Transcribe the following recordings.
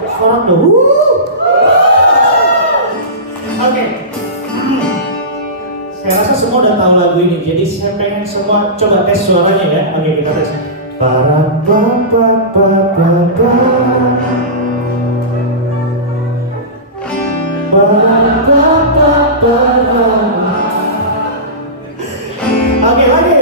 Sekarang loh. Oke. Saya rasa semua udah tahu lagu ini, jadi saya pengen semua coba tes suaranya ya. Oke, kita tes. Para pa pa pa pa pa. Oke, lagi.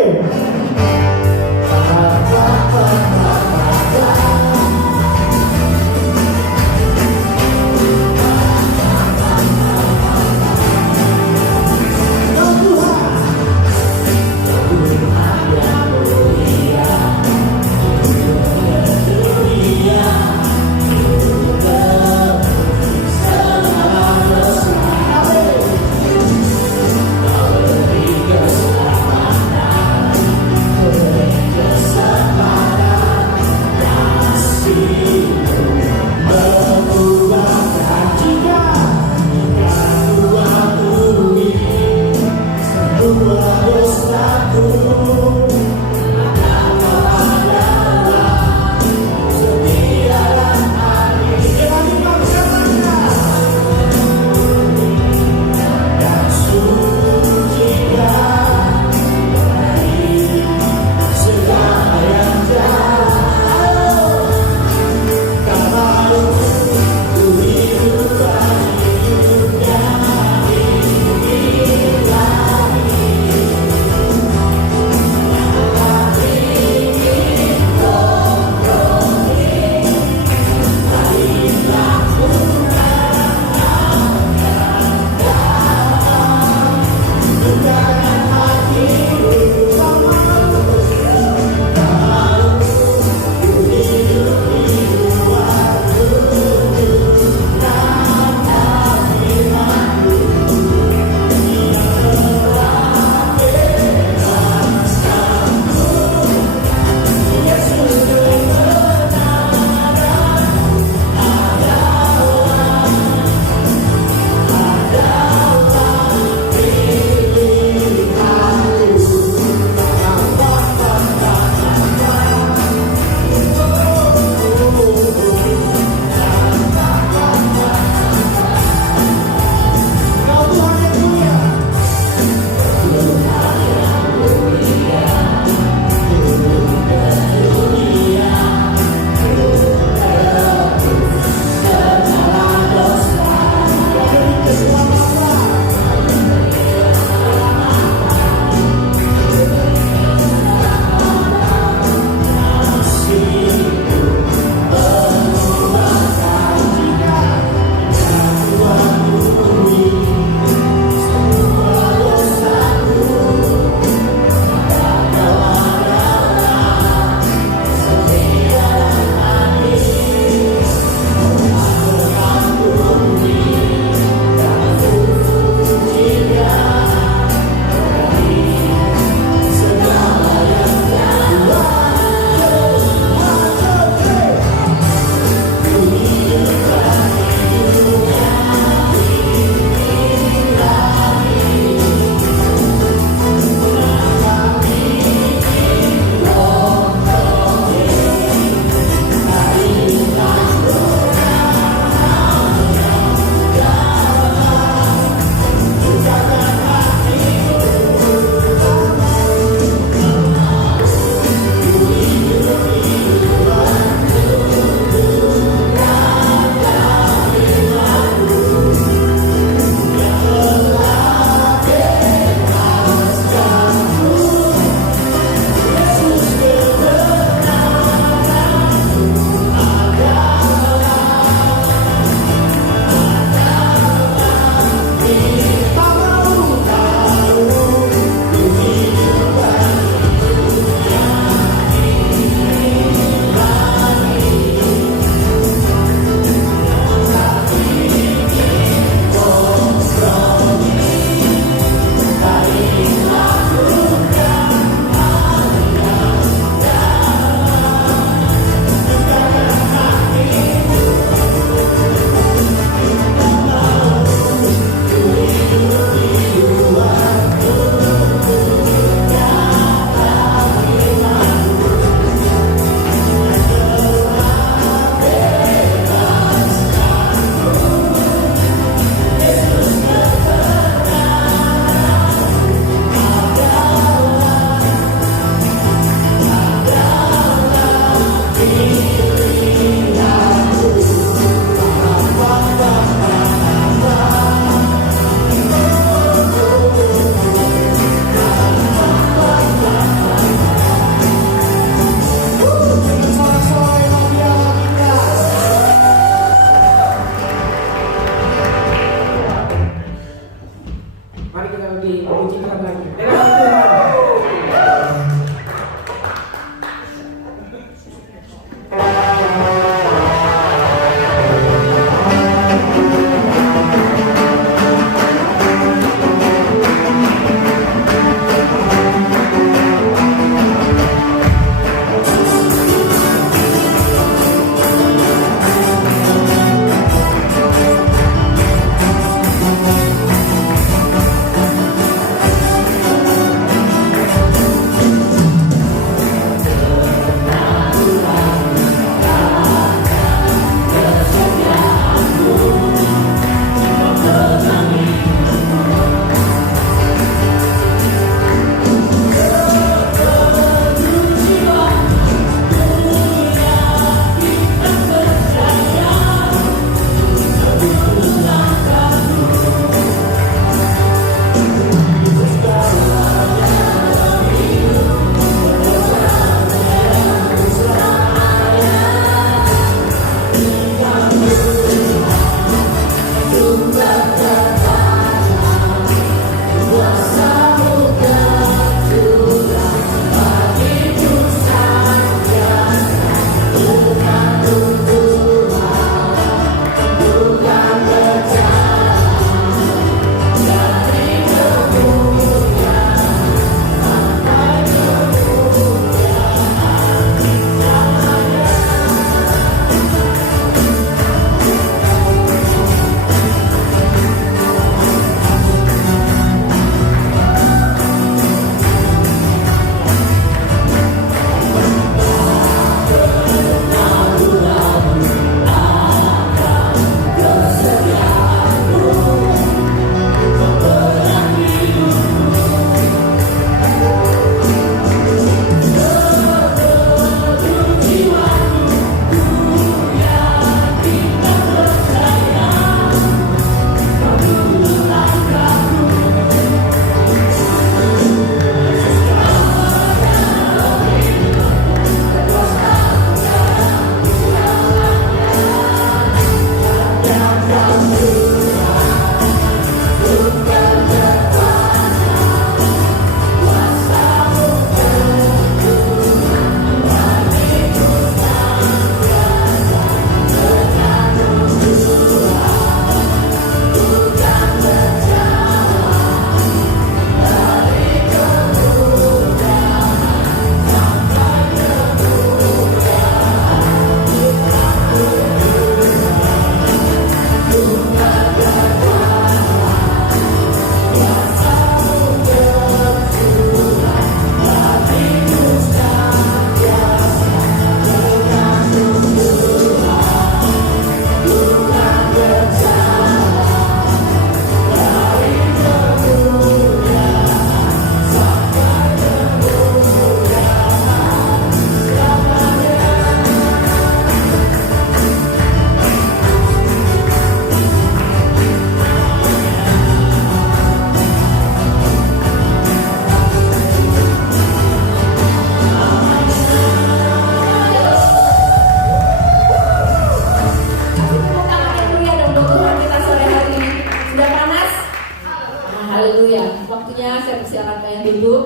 duduk.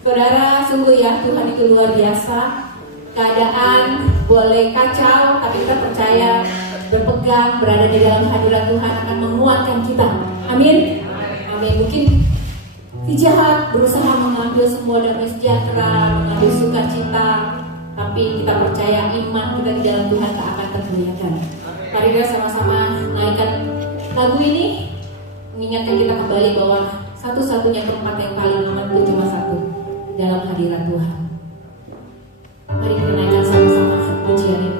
Saudara, sungguh ya Tuhan itu luar biasa. Keadaan boleh kacau, tapi kita percaya berpegang, berada di dalam hadirat Tuhan akan menguatkan kita. Amin. Amin. Mungkin si jahat berusaha mengambil semua damai sejahtera, mengambil sukacita, tapi kita percaya iman kita di dalam Tuhan tak akan tergoyahkan. Mari kita sama-sama naikkan lagu ini, mengingatkan kita kembali bahwa satu-satunya tempat yang paling aman itu cuma satu, dalam hadirat Tuhan. Mari kita naikkan sama-sama pujian ini.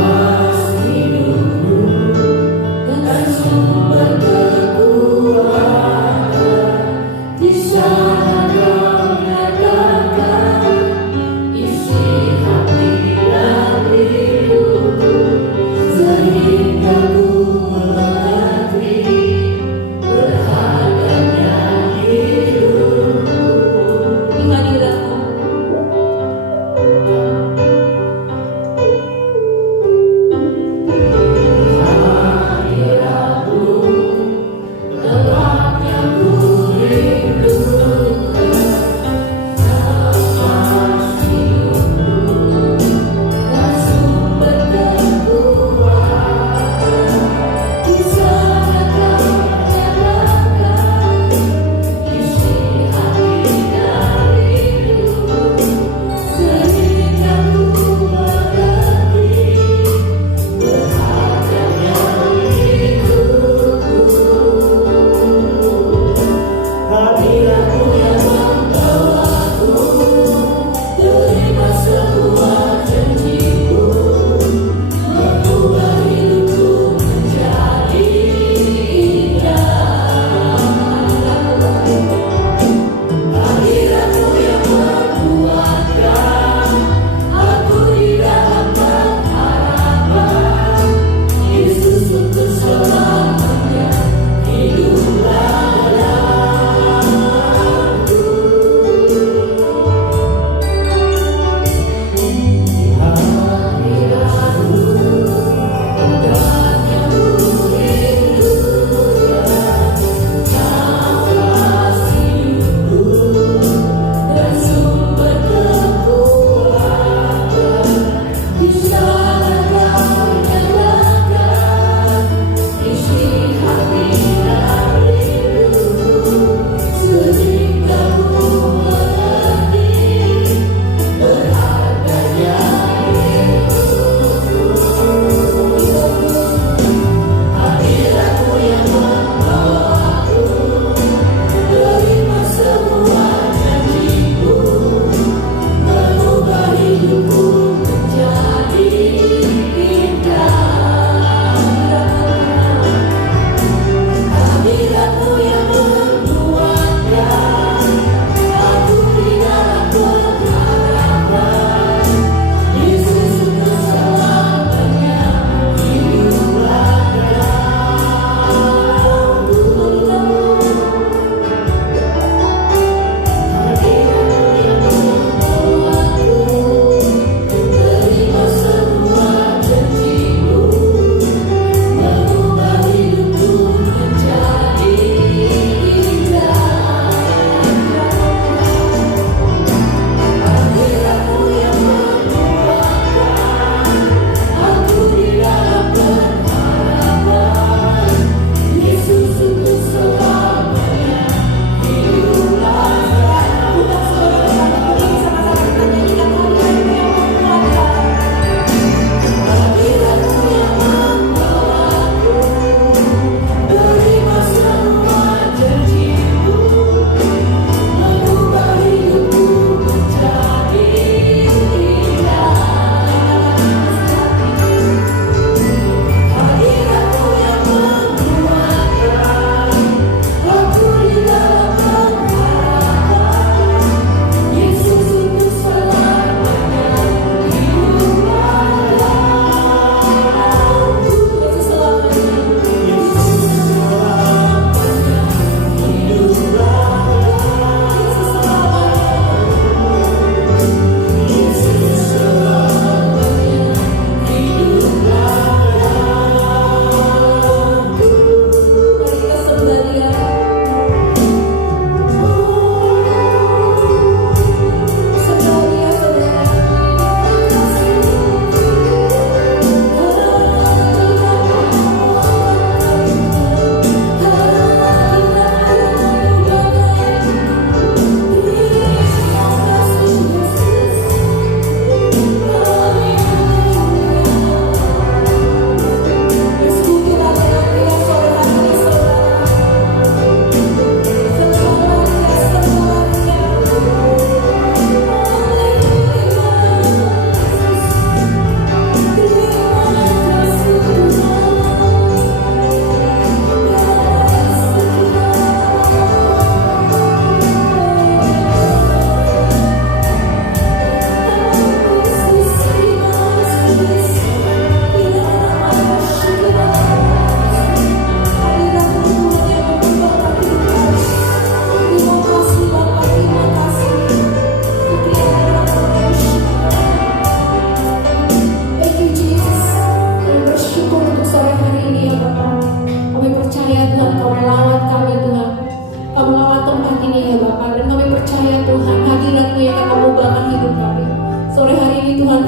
Nafas hidupku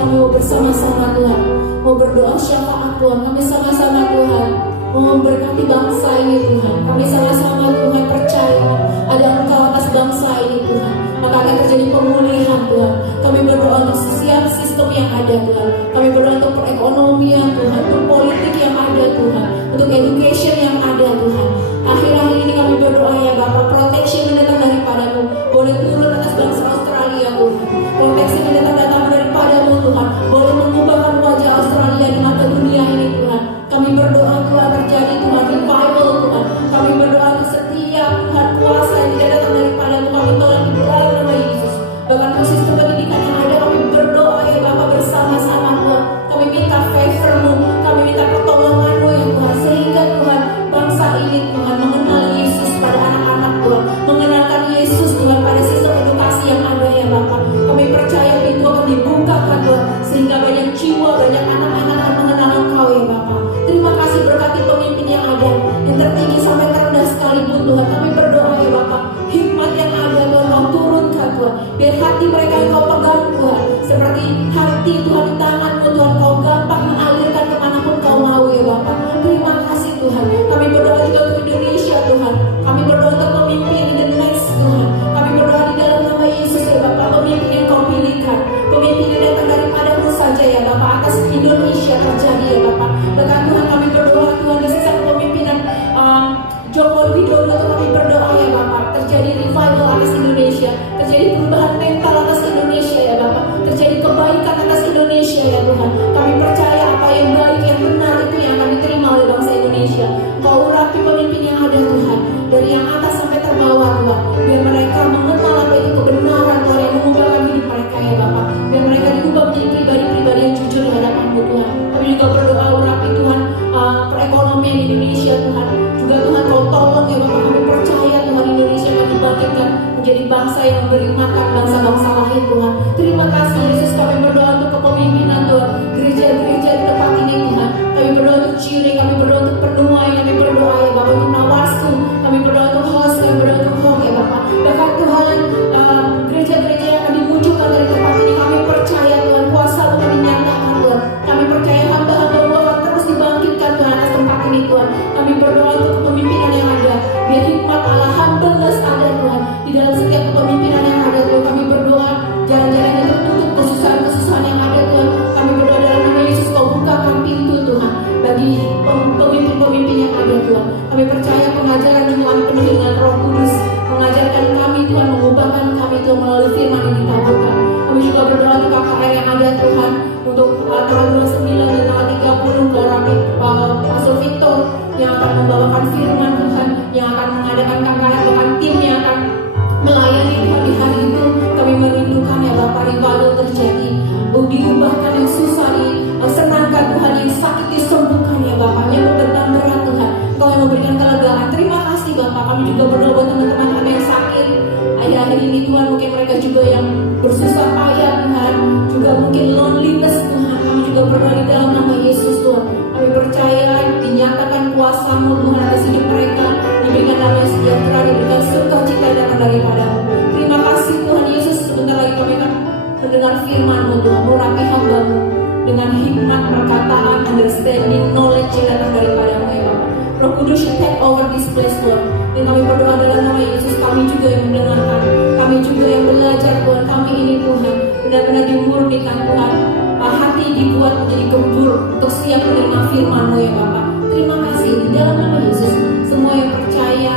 kami mau bersama-sama Tuhan, mau berdoa syafaat Tuhan, kami sama-sama Tuhan mau memberkati bangsa ini Tuhan. Kami sama-sama Tuhan percaya ada Engkau atas bangsa ini Tuhan, maka akan terjadi pemulihan Tuhan. Kami berdoa untuk setiap sistem yang ada Tuhan, kami berdoa untuk perekonomian Tuhan, untuk politik yang ada Tuhan, untuk education yang ada Tuhan. Akhir-akhir ini kami berdoa ya Bapak, protection yang datang daripadamu boleh turun atas bangsa Australia Tuhan. Proteksi yang datang daripadamu Tuhan boleh mengubahkan wajah Australia di mata dunia ini Tuhan. Kami berdoa Tuhan terjadi Tuhan revival Tuhan. Kami berdoa untuk setiap Tuhan kuasa yang tidak datang daripadamu, kami tolak di dalam nama Yesus. Bahkan untuk sistem pendidikan yang ada, kami berdoa ya Bapak bersama-sama Tuhan. Kami minta favor-Mu, kami minta pertolongan-Mu ya Tuhan, sehingga Tuhan bangsa ini Tuhan mengenal Yesus pada anak-anak Tuhan, mengenalkan Yesus Tuhan pada sistem edukasi yang ada ya Bapak. Kami percaya pintu akan dibukakan Tuhan, sehingga banyak jiwa, banyak anak-anak akan mengenal Engkau ya Bapak. Terima kasih berkati pemimpin yang ada, yang tertinggi sampai terendah sekalipun Tuhan. Kami berdoa ya Bapak, hikmat yang ada Tuhan Kau turunkan Tuhan, biar hati mereka yang Kau pegang Tuhan, seperti hati Tuhan di tangan-Mu Tuhan, Kau gampang mengalirkan kemanapun Kau mau ya Bapak. Terima kasih Tuhan. Kami berdoa juga untuk Indonesia Tuhan, kami berdoa untuk pemimpin in the next Tuhan. Kami berdoa di dalam nama Yesus ya Bapak, pemimpin yang Kau pilihkan, pemimpin yang datang daripada-Mu saja ya Bapak, atas Indonesia terjadi ya Bapak. Bahkan Tuhan kami berdoa Tuhan di sisa kepemimpinan Joko Widodo, kami berdoa ya Bapak, terjadi revival atas Indonesia, terjadi perubahan mental atas Indonesia ya Bapak, terjadi kebaikan atas Indonesia ya Tuhan. Kami percaya apa yang baik, yang benar itu yang akan diterima oleh bangsa Indonesia. Kau urapi pemimpin yang ada Tuhan, dari yang atas sampai terbawah Tuhan, biar mereka mengenal apa itu kebenaran Tuhan yang mengubahkan hidup mereka ya Bapak, biar mereka diubah menjadi pribadi-pribadi yang jujur di hadapan-Mu Tuhan. Kami juga berdoa urapi Tuhan perekonomian Indonesia Tuhan, juga Tuhan Kau tolong ya Bapak. Kami percaya Tuhan Indonesia akan dibangkitkan menjadi bangsa yang memberi makan bangsa-bangsa lain Tuhan. Terima kasih Yesus. Kami berdoa untuk kepemimpinan Tuhan, gereja-gereja di tempat ini Tuhan. Kami berdoa untuk Ciri, kami berdoa untuk Penuai, kami berdoa ya Bapak untuk Nawastu, kami berdoa untuk Host, kami berdoa untuk Hok ya Bapak. Bahkan Tuhan gereja-gereja yang akan dimunculkan dari tempat ini, kami percaya Tuhan kuasa-Mu akan dinyatakan Tuhan. Kami percaya hamba-hamba-Mu akan terus dibangkitkan Tuhan atas tempat ini Tuhan. Kami berdoa untuk kepemimpinan yang ada, biar hikmat Allah humbleness ada Tuhan di dalam setiap kepemimpinan yang ada Tuhan. Kami berdoa jalan-jalan yang tertutup, kesusahan-kesusahan yang ada Tuhan, kami berdoa dalam nama Yesus Kau bukakan pintu Tuhan bagi pemimpin-pemimpin yang ada Tuhan. Kami percaya pengajaran juga kami penuhi dengan Roh Kudus, mengajarkan kami Tuhan, mengubahkan kami Tuhan melalui firman yang ditaburkan. Kami juga berdoa untuk KKR yang ada Tuhan, untuk tanggal 29 dan tanggal 30 Pastor Victor yang akan membawakan firman Tuhan, yang akan mengadakan KKR dengan tim yang akan melayani Tuhan di hari itu. Kami merindukan ya Bapak, revival terjadi, diubahkan yang susah disenangkan Tuhan, yang sakit disembuhkan ya Bapak, yang beban berat Tuhan Kau yang memberikan kelegaan. Terima kasih Bapak. Kami juga berdoa buat teman-teman kami yang sakit akhir-akhir ini Tuhan, mungkin mereka juga yang bersusah payah Tuhan, juga mungkin loneliness Tuhan. Kami juga berdoa di dalam nama Yesus Tuhan. Kami percaya dinyatakan kuasa-Mu Tuhan atas hidup mereka, diberikan damai sejahtera, diberikan sukacita yang datang daripada-Mu. Terima kasih Tuhan Yesus. Sebentar lagi kami akan mendengar firman-Mu Tuhan, urapi hamba-Mu dengan hikmat perkataan, understanding, knowledge yang datang daripada-Mu ya Bapak. Roh Kudus take over this place Tuhan. Dan kami berdoa dalam nama Yesus, kami juga yang mendengarkan, kami juga yang belajar Tuhan, kami ini Tuhan benar-benar dimurnikan Tuhan, hati dibuat menjadi gembur untuk siap menerima firman-Mu ya Bapak. Terima kasih di dalam nama Yesus. Semua yang percaya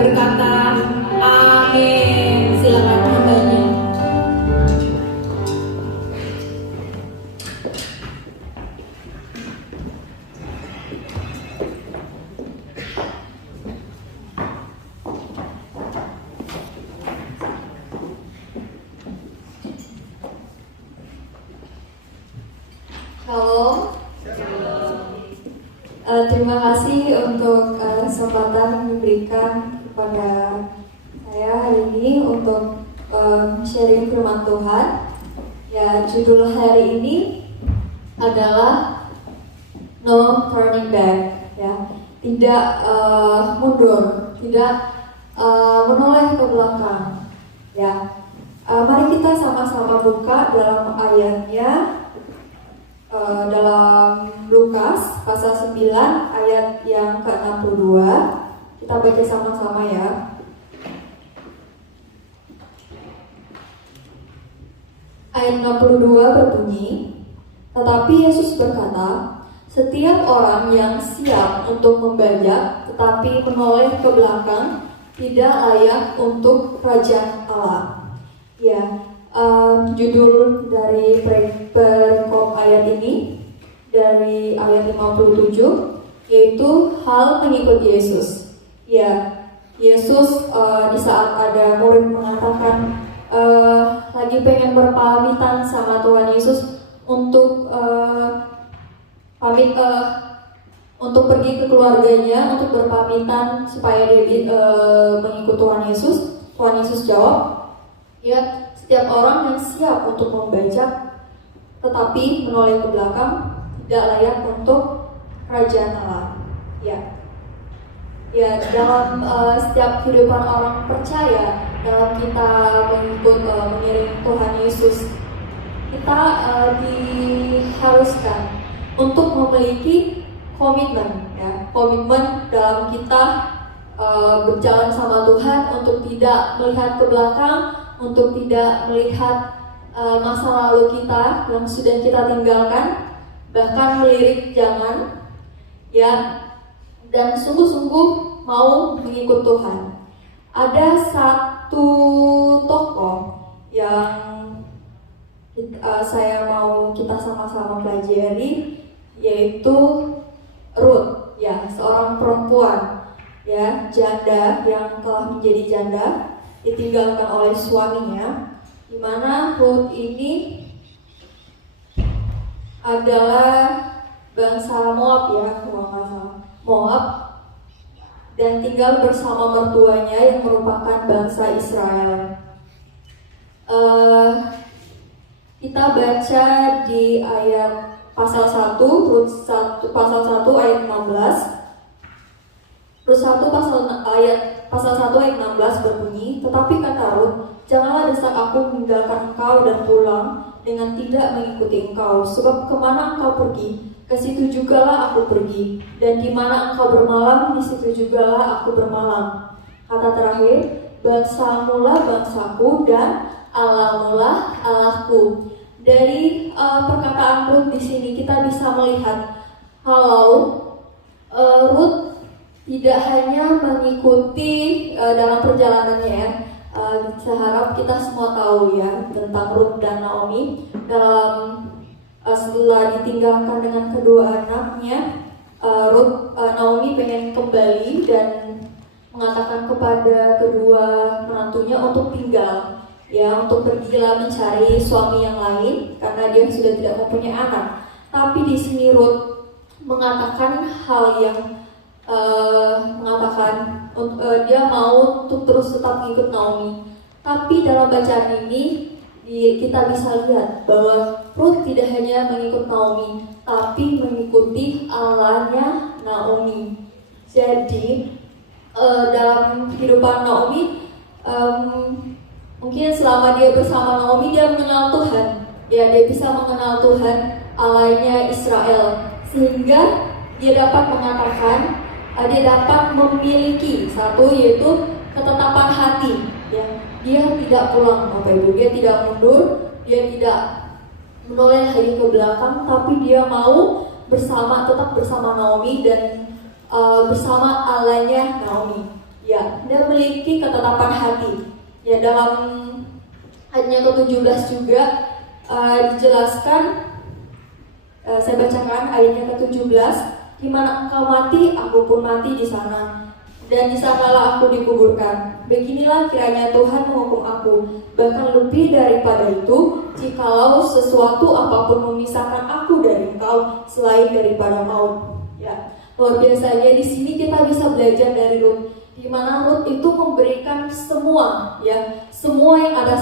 berkata amin. Silakan hambanya. Halo. Terima kasih untuk kesempatan yang diberikan kepada saya hari ini untuk sharing firman Tuhan. Ya, judul hari ini adalah No Turning Back. Ya, tidak mundur, tidak menoleh ke belakang. Ya, mari kita sama-sama buka dalam ayatnya dalam Lukas pasal 9 ayat yang ke-62. Kita baca sama-sama ya. Ayat 62 berbunyi, tetapi Yesus berkata, setiap orang yang siap untuk membajak tetapi menoleh ke belakang tidak layak untuk kerajaan Allah. Ya, judul dari perikop ayat ini dari ayat 57 yaitu hal mengikut Yesus. Ya, Yesus di saat ada murid mengatakan lagi pengen berpamitan sama Tuhan Yesus untuk pamit untuk pergi ke keluarganya untuk berpamitan supaya dia mengikut Tuhan Yesus. Tuhan Yesus jawab, ya, setiap orang yang siap untuk membajak tetapi menoleh ke belakang tidak layak untuk kerajaan Allah. Ya, dalam setiap kehidupan orang percaya, dalam kita mengiring Tuhan Yesus, kita diharuskan untuk memiliki komitmen, ya, komitmen dalam kita berjalan sama Tuhan, untuk tidak melihat ke belakang, untuk tidak melihat masa lalu kita yang sudah kita tinggalkan, bahkan melirik jangan, ya, dan sungguh-sungguh mau mengikut Tuhan. Ada satu tokoh yang kita sama-sama pelajari, yaitu Ruth, ya, seorang perempuan, ya, janda yang telah menjadi janda, ditinggalkan oleh suaminya, di mana Ruth ini adalah bangsa Moab, ya, Moab, dan tinggal bersama mertuanya yang merupakan bangsa Israel. Kita baca di ayat pasal 1, Rut 1 pasal 1 ayat 16. Rut 1 pasal 1 ayat 16 berbunyi, tetapi kata Rut, janganlah desak aku meninggalkan engkau dan pulang dengan tidak mengikuti engkau, sebab kemana engkau pergi, ke situ jugalah aku pergi, dan di mana engkau bermalam, di situ jugalah aku bermalam. Kata terakhir, bangsamulah bangsaku dan Allahmulah Allahku. Dari perkataan Ruth di sini kita bisa melihat kalau Ruth tidak hanya mengikuti dalam perjalanannya, ya. Saya harap kita semua tahu, ya, tentang Ruth dan Naomi. Setelah ditinggalkan dengan kedua anaknya, Naomi pengen kembali dan mengatakan kepada kedua menantunya untuk tinggal, ya, untuk pergilah mencari suami yang lain karena dia sudah tidak mempunyai anak. Tapi di sini Ruth mengatakan hal yang dia mau untuk terus tetap mengikut Naomi. Tapi dalam bacaan ini kita bisa lihat bahwa Ruth tidak hanya mengikut Naomi, tapi mengikuti Allahnya Naomi. Jadi dalam kehidupan Naomi, mungkin selama dia bersama Naomi, dia mengenal Tuhan, ya, dia bisa mengenal Tuhan Allahnya Israel, sehingga dia dapat mengatakan, dia dapat memiliki satu, yaitu ketetapan hati, ya. Dia tidak pulang, Bapak Ibu, dia tidak mundur, dia tidak menoleh lagi ke belakang, tapi dia mau tetap bersama Naomi dan bersama Allahnya Naomi. Ya, dia memiliki ketetapan hati. Ya, dalam ayatnya ke-17 juga dijelaskan, saya bacakan ayatnya ke-17, di mana engkau mati, aku pun mati di sana, dan di sanalah aku dikuburkan. Beginilah kiranya Tuhan menghukum aku, bahkan lebih daripada itu, jikalau sesuatu apapun memisahkan aku dari engkau selain daripada maut. Ya, luar biasanya di sini kita bisa belajar dari Ruth, di mana Ruth itu memberikan semua, ya, semua yang ada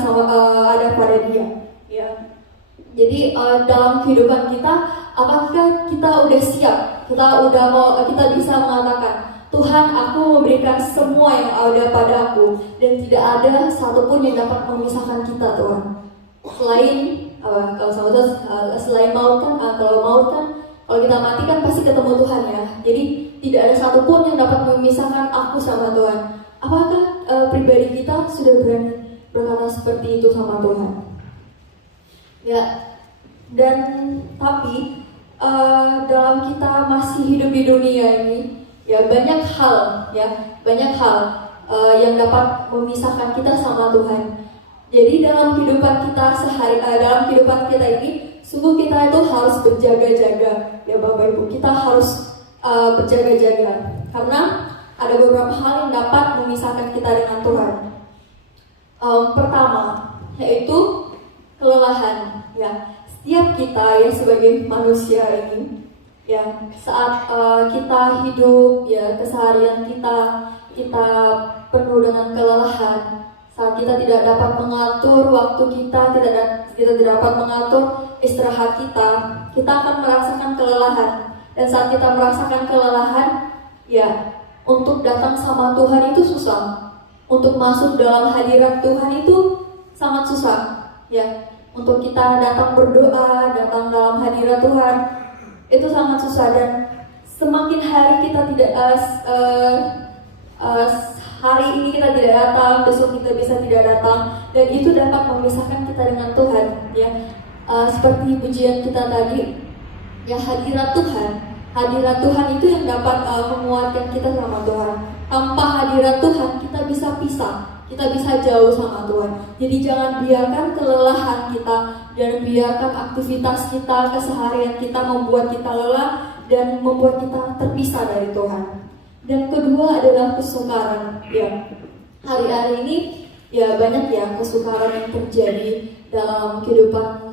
pada dia, ya. Jadi dalam kehidupan kita, apakah kita udah siap? Kita bisa mengatakan, Tuhan, aku memberikan semua yang ada padaku, dan tidak ada satupun yang dapat memisahkan kita, Tuhan. selain kalau sama Tuhan, selain maut kan, kalau kita mati kan pasti ketemu Tuhan ya. Jadi tidak ada satupun yang dapat memisahkan aku sama Tuhan. Apakah pribadi kita sudah berani berkata seperti itu sama Tuhan? Ya, dan tapi dalam kita masih hidup di dunia ini, ya banyak hal yang dapat memisahkan kita sama Tuhan. Jadi dalam kehidupan kita dalam kehidupan kita ini, sungguh kita itu harus berjaga-jaga, ya Bapak Ibu. Kita harus berjaga-jaga karena ada beberapa hal yang dapat memisahkan kita dengan Tuhan. Pertama, yaitu kelelahan. Ya, setiap kita ya sebagai manusia ini, ya saat kita hidup, ya keseharian kita penuh dengan kelelahan. Saat kita tidak dapat mengatur waktu kita tidak dapat mengatur istirahat kita akan merasakan kelelahan. Dan saat kita merasakan kelelahan, ya untuk datang sama Tuhan itu susah. Untuk masuk dalam hadirat Tuhan itu sangat susah. Ya, untuk kita datang berdoa, datang dalam hadirat Tuhan itu sangat susah. Dan semakin hari kita hari ini kita tidak datang, besok kita bisa tidak datang, dan itu dapat memisahkan kita dengan Tuhan. Ya, seperti pujian kita tadi, ya hadirat Tuhan itu yang dapat menguatkan kita sama Tuhan. Tanpa hadirat Tuhan kita bisa pisah, kita bisa jauh sama Tuhan. Jadi jangan biarkan kelelahan kita dan biarkan aktivitas kita, keseharian kita membuat kita lelah dan membuat kita terpisah dari Tuhan. Dan kedua adalah kesukaran. Ya, hari-hari ini ya banyak ya kesukaran yang terjadi dalam kehidupan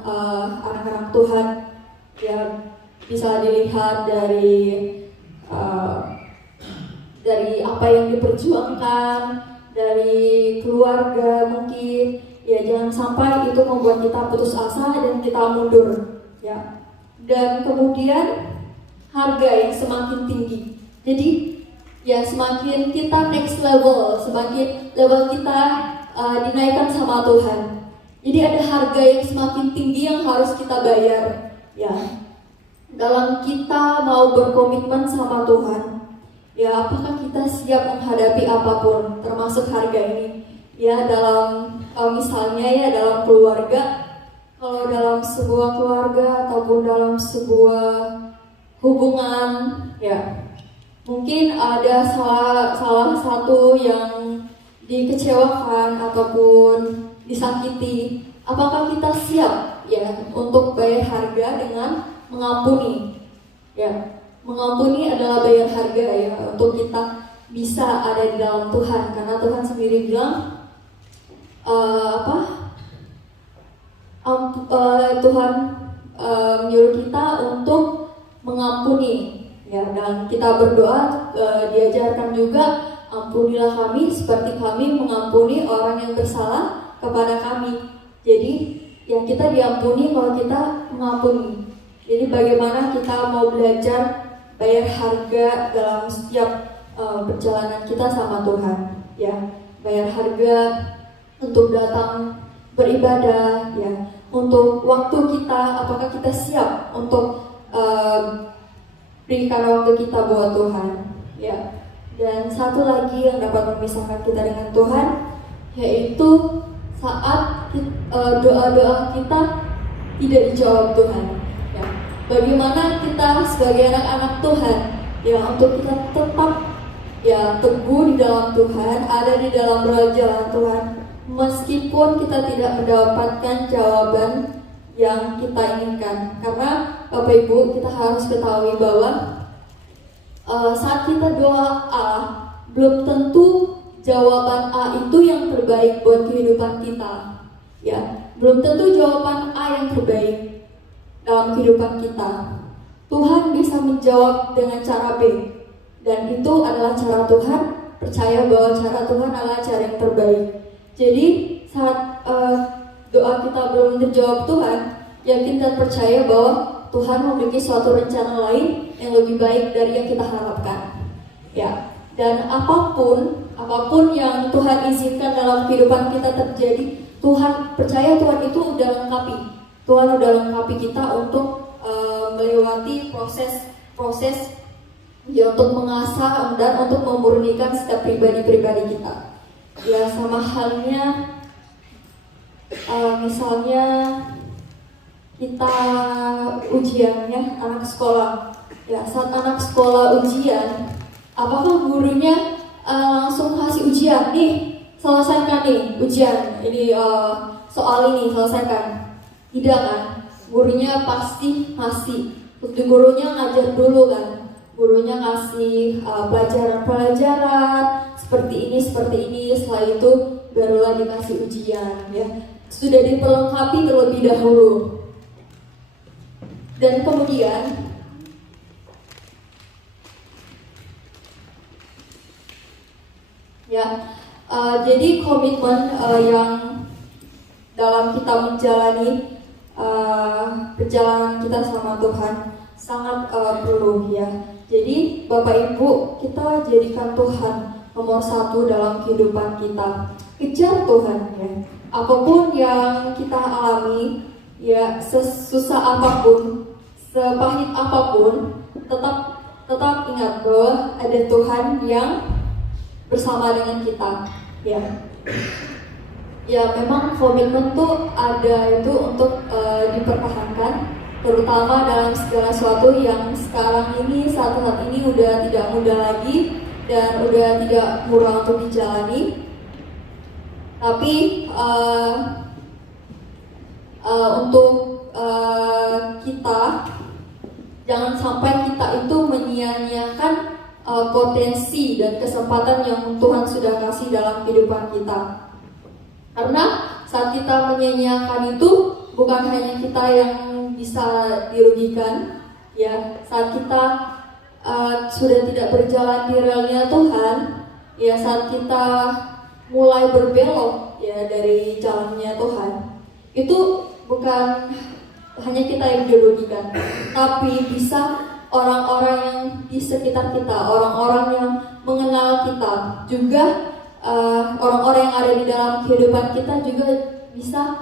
anak-anak Tuhan. Ya, bisa dilihat dari apa yang diperjuangkan, dari keluarga mungkin. Ya, jangan sampai itu membuat kita putus asa dan kita mundur. Ya, dan kemudian harga yang semakin tinggi. Jadi ya semakin kita next level, semakin level kita dinaikkan sama Tuhan. Jadi ada harga yang semakin tinggi yang harus kita bayar. Ya, dalam kita mau berkomitmen sama Tuhan, ya apakah kita siap menghadapi apapun, termasuk harga ini? Ya dalam misalnya ya dalam keluarga, kalau dalam sebuah keluarga ataupun dalam sebuah hubungan, ya mungkin ada salah satu yang dikecewakan ataupun disakiti. Apakah kita siap ya untuk bayar harga dengan mengampuni? Ya, mengampuni adalah bayar harga ya untuk kita bisa ada di dalam Tuhan, karena Tuhan sendiri bilang Tuhan menyuruh kita untuk mengampuni. Ya, dan kita berdoa diajarkan juga, ampunilah kami seperti kami mengampuni orang yang bersalah kepada kami. Jadi ya kita diampuni kalau kita mengampuni. Jadi bagaimana kita mau belajar bayar harga dalam setiap perjalanan kita sama Tuhan. Ya, bayar harga untuk datang beribadah. Ya, untuk waktu kita, apakah kita siap untuk berikan waktu kita buat Tuhan, ya. Dan satu lagi yang dapat memisahkan kita dengan Tuhan, yaitu saat doa-doa kita tidak dijawab Tuhan. Ya. Bagaimana kita sebagai anak-anak Tuhan, ya untuk kita tetap ya teguh di dalam Tuhan, ada di dalam jalan Tuhan, meskipun kita tidak mendapatkan jawaban yang kita inginkan. Karena Bapak Ibu, kita harus ketahui bahwa saat kita doa A, belum tentu jawaban A itu yang terbaik buat kehidupan kita. Ya, belum tentu jawaban A yang terbaik dalam kehidupan kita. Tuhan bisa menjawab dengan cara B, dan itu adalah cara Tuhan. Percaya bahwa cara Tuhan adalah cara yang terbaik. Jadi saat doa kita belum terjawab Tuhan, yakin dan percaya bahwa Tuhan memiliki suatu rencana lain yang lebih baik dari yang kita harapkan. Ya, dan apapun apapun yang Tuhan izinkan dalam kehidupan kita terjadi, Tuhan percaya Tuhan itu udah lengkapi. Tuhan udah lengkapi kita untuk melewati proses ya, untuk mengasah dan untuk memurnikan setiap pribadi-pribadi kita. Ya sama halnya misalnya kita ujiannya anak sekolah. Ya saat anak sekolah ujian, apakah gurunya langsung kasih ujian nih, selesaikan nih ujian ini, soal ini selesaikan? Tidak kan? Gurunya pasti ngasih. Terus gurunya ngajar dulu kan? Gurunya ngasih pelajaran-pelajaran seperti ini. Setelah itu barulah dikasih ujian. Ya sudah diperlengkapi terlebih dahulu. Dan kemudian ya, jadi komitmen yang dalam kita menjalani perjalanan kita sama Tuhan sangat perlu ya. Jadi Bapak Ibu, kita jadikan Tuhan nomor satu dalam kehidupan kita. Kejar Tuhan ya. Apapun yang kita alami ya, sesusah apapun, sepahit apapun, tetap ingat bahwa ada Tuhan yang bersama dengan kita ya. Ya memang komitmen tuh ada itu untuk dipertahankan, terutama dalam segala sesuatu yang saat ini udah tidak mudah lagi dan udah tidak murah untuk dijalani. Tapi untuk kita jangan sampai kita itu menyia-nyiakan potensi dan kesempatan yang Tuhan sudah kasih dalam kehidupan kita. Karena saat kita menyia-nyiakan itu, bukan hanya kita yang bisa dirugikan ya. Saat kita sudah tidak berjalan di relnya Tuhan ya, saat kita mulai berbelok ya dari jalannya Tuhan, itu bukan hanya kita yang dirugikan, tapi bisa orang-orang yang di sekitar kita, orang-orang yang mengenal kita, juga orang-orang yang ada di dalam kehidupan kita juga bisa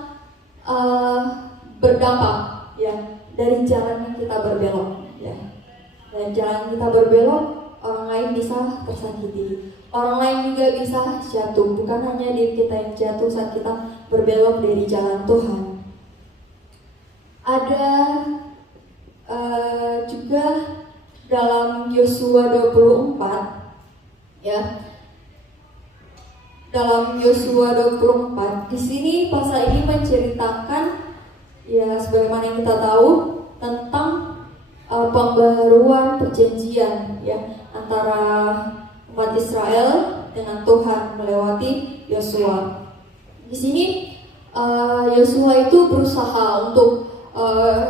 berdampak ya dari jalan yang kita berbelok ya. Dan jalan kita berbelok, orang lain bisa tersakiti, orang lain juga bisa jatuh. Bukan hanya diri kita yang jatuh saat kita berbelok dari jalan Tuhan. Ada juga dalam Yosua 24 ya. Dalam Yosua 24 di sini pasal ini menceritakan ya, sebagaimana yang kita tahu tentang pembaharuan perjanjian ya antara umat Israel dengan Tuhan melewati Yosua. Di sini Yosua itu berusaha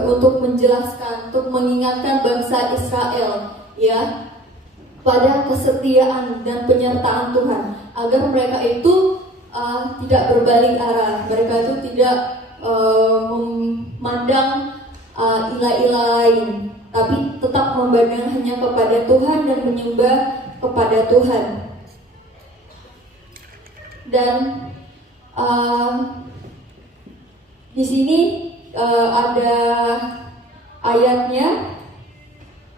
untuk menjelaskan, untuk mengingatkan bangsa Israel ya pada kesetiaan dan penyertaan Tuhan, agar mereka itu tidak berbalik arah, mereka itu tidak memandang ilah-ilah lain, tapi tetap memandang hanya kepada Tuhan dan menyembah kepada Tuhan. Dan di sini ada ayatnya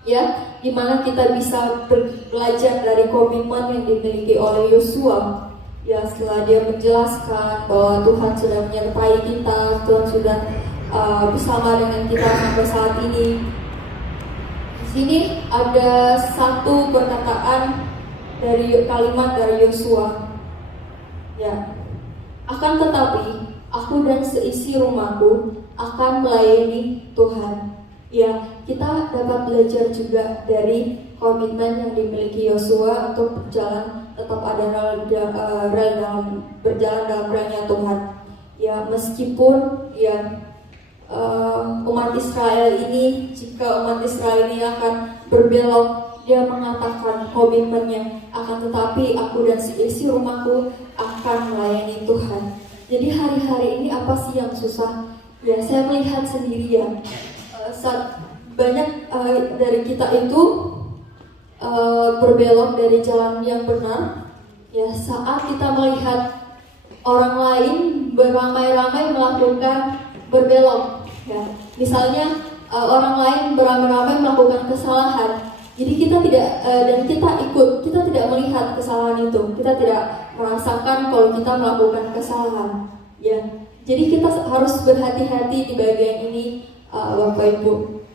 ya, di mana kita bisa belajar dari komitmen yang dimiliki oleh Yosua ya. Setelah dia menjelaskan bahwa Tuhan sudah menyertai kita, Tuhan sudah bersama dengan kita sampai saat ini. Di sini ada satu perkataan dari kalimat dari Yosua ya, akan tetapi aku dan seisi rumahku akan melayani Tuhan. Ya, kita dapat belajar juga dari komitmen yang dimiliki Yosua untuk berjalan, tetap ada berjalan dalam relnya Tuhan. Ya, meskipun ya umat Israel ini, jika umat Israel ini akan berbelok, dia mengatakan komitmennya, akan tetapi aku dan seisi rumahku akan melayani Tuhan. Jadi hari-hari ini apa sih yang susah? Ya, saya melihat sendiri ya, banyak dari kita itu berbelok dari jalan yang benar Ya, saat kita melihat orang lain beramai-ramai melakukan berbelok, ya, misalnya orang lain beramai-ramai melakukan kesalahan, jadi kita tidak dan kita tidak melihat kesalahan itu, kita tidak merasakan kalau kita melakukan kesalahan, ya. Jadi kita harus berhati-hati di bagian ini, Bapak Ibu.